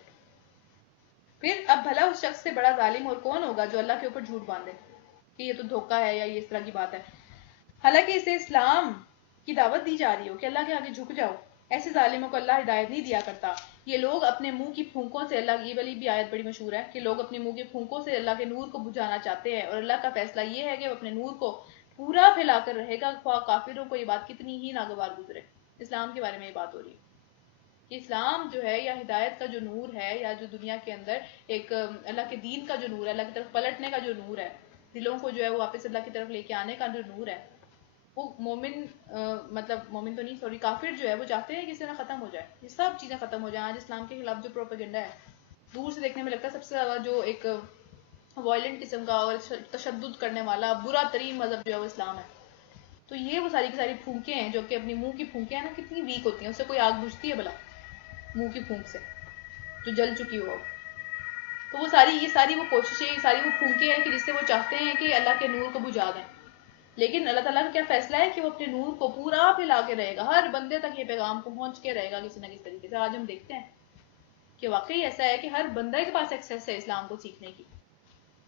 پھر اب بھلا اس شخص سے بڑا ظالم اور کون ہوگا جو اللہ کے اوپر جھوٹ باندھے کہ یہ تو دھوکہ ہے یا یہ اس طرح کی بات ہے، حالانکہ اسے اسلام کی دعوت دی جا رہی ہو کہ اللہ کے آگے جھک جاؤ. ایسے ظالموں کو اللہ ہدایت نہیں دیا کرتا. یہ لوگ اپنے منہ کی پھونکوں سے اللہ، یہ والی بھی آیت بڑی مشہور ہے کہ لوگ اپنے منہ کی پھونکوں سے اللہ کے نور کو بجھانا چاہتے ہیں، اور اللہ کا فیصلہ یہ ہے کہ وہ اپنے نور کو پورا پھیلا کر رہے گا، خواہ کافروں کو یہ بات کتنی ہی ناگوار گزرے. اسلام کے بارے میں یہ بات ہو رہی ہے کہ اسلام جو ہے یا ہدایت کا جو نور ہے، یا جو دنیا کے اندر ایک اللہ کے دین کا جو نور ہے، اللہ کی طرف پلٹنے کا جو نور ہے، دلوں کو جو ہے وہ واپس اللہ کی طرف لے کے آنے کا جو نور ہے، وہ مومن مطلب مومن تو نہیں، سوری، کافر جو ہے وہ چاہتے ہیں کہ اس طرح ختم ہو جائے، یہ سب چیزیں ختم ہو جائیں. آج اسلام کے خلاف جو پروپیگنڈا ہے دور سے دیکھنے میں لگتا ہے سب سے زیادہ جو ایک وائلنٹ قسم کا اور تشدد کرنے والا برا ترین مذہب جو ہے وہ اسلام ہے. تو یہ وہ ساری کی ساری پھونکیں ہیں جو کہ اپنی منہ کی پھونکیں ہیں نا، کتنی ویک ہوتی ہیں، اس سے کوئی آگ بجھتی ہے بھلا منہ کی پھونک سے جو جل چکی ہو. تو وہ ساری وہ کوششیں، یہ ساری وہ پھونکیں ہیں کہ جس سے وہ چاہتے ہیں کہ اللہ کے نور کو بجھا دیں. لیکن اللہ تعالیٰ کا کیا فیصلہ ہے کہ وہ اپنے نور کو پورا پھیلا کے رہے گا، ہر بندے تک یہ پیغام پہنچ کے رہے گا کسی نہ کسی طریقے سے. آج ہم دیکھتے ہیں کہ واقعی ایسا ہے کہ ہر بندے کے پاس ایکسیس ہے اسلام کو سیکھنے کی.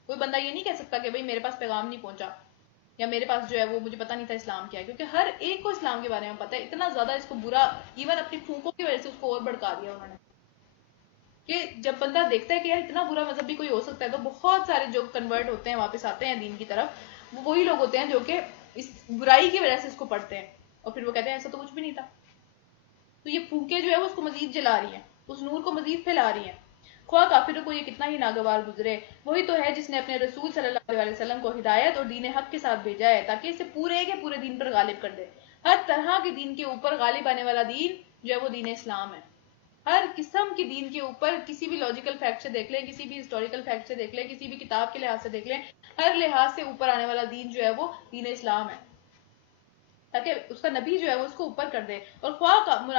کوئی بندہ یہ نہیں کہہ سکتا کہ بھئی میرے پاس پیغام نہیں پہنچا، یا میرے پاس جو ہے وہ مجھے پتہ نہیں تھا اسلام کیا ہے، کیونکہ ہر ایک کو اسلام کے بارے میں پتہ ہے. اتنا زیادہ اس کو برا، ایون اپنی پھونکوں کی وجہ سے اس کو اور بھڑکا دیا انہوں نے، کہ جب بندہ دیکھتا ہے کہ یار اتنا برا مذہب بھی کوئی ہو سکتا ہے، تو بہت سارے جو کنورٹ ہوتے ہیں، واپس آتے ہیں دین کی طرف، وہ وہی لوگ ہوتے ہیں جو کہ اس برائی کی وجہ سے اس کو پڑھتے ہیں اور پھر وہ کہتے ہیں ایسا تو کچھ بھی نہیں تھا. تو یہ پھونکیں جو ہے وہ اس کو مزید جلا رہی ہیں، اس نور کو مزید پھیلا رہی ہیں، خواہ کافروں کو یہ کتنا ہی ناگوار گزرے. وہی تو ہے جس نے اپنے رسول صلی اللہ علیہ وسلم کو ہدایت اور دین حق کے ساتھ بھیجا ہے تاکہ اسے پورے کے پورے دین پر غالب کر دے. ہر طرح کے دین کے اوپر غالب آنے والا دین جو ہے وہ دین اسلام ہے. ہر قسم کے دین کے اوپر کسی بھی لاجیکل فیکٹ سے دیکھ لیں، کسی بھی ہسٹوریکل فیکٹ سے دیکھ لیں، کسی بھی کتاب کے لحاظ سے دیکھ لیں، ہر لحاظ سے اوپر آنے والا دین جو ہے وہ دین اسلام ہے، تاکہ اس کا نبی جو ہے وہ اس کو اوپر کر دے. اور خواہ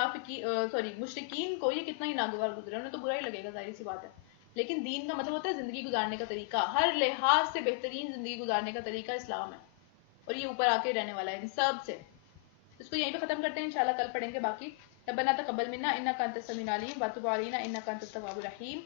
مشرکین کو یہ کتنا ہی ناگوار گزرے، انہیں تو برا ہی لگے گا، ظاہر سی بات ہے. لیکن دین کا مطلب ہوتا ہے زندگی گزارنے کا طریقہ، ہر لحاظ سے بہترین زندگی گزارنے کا طریقہ اسلام ہے، اور یہ اوپر آ کے رہنے والا ہے ان سب سے. اس کو یہیں پہ ختم کرتے ہیں، انشاءاللہ کل پڑھیں گے باقی. ربنا تقبل منا انک انت السمیع العلیم وتب علینا انک انت التواب الرحیم.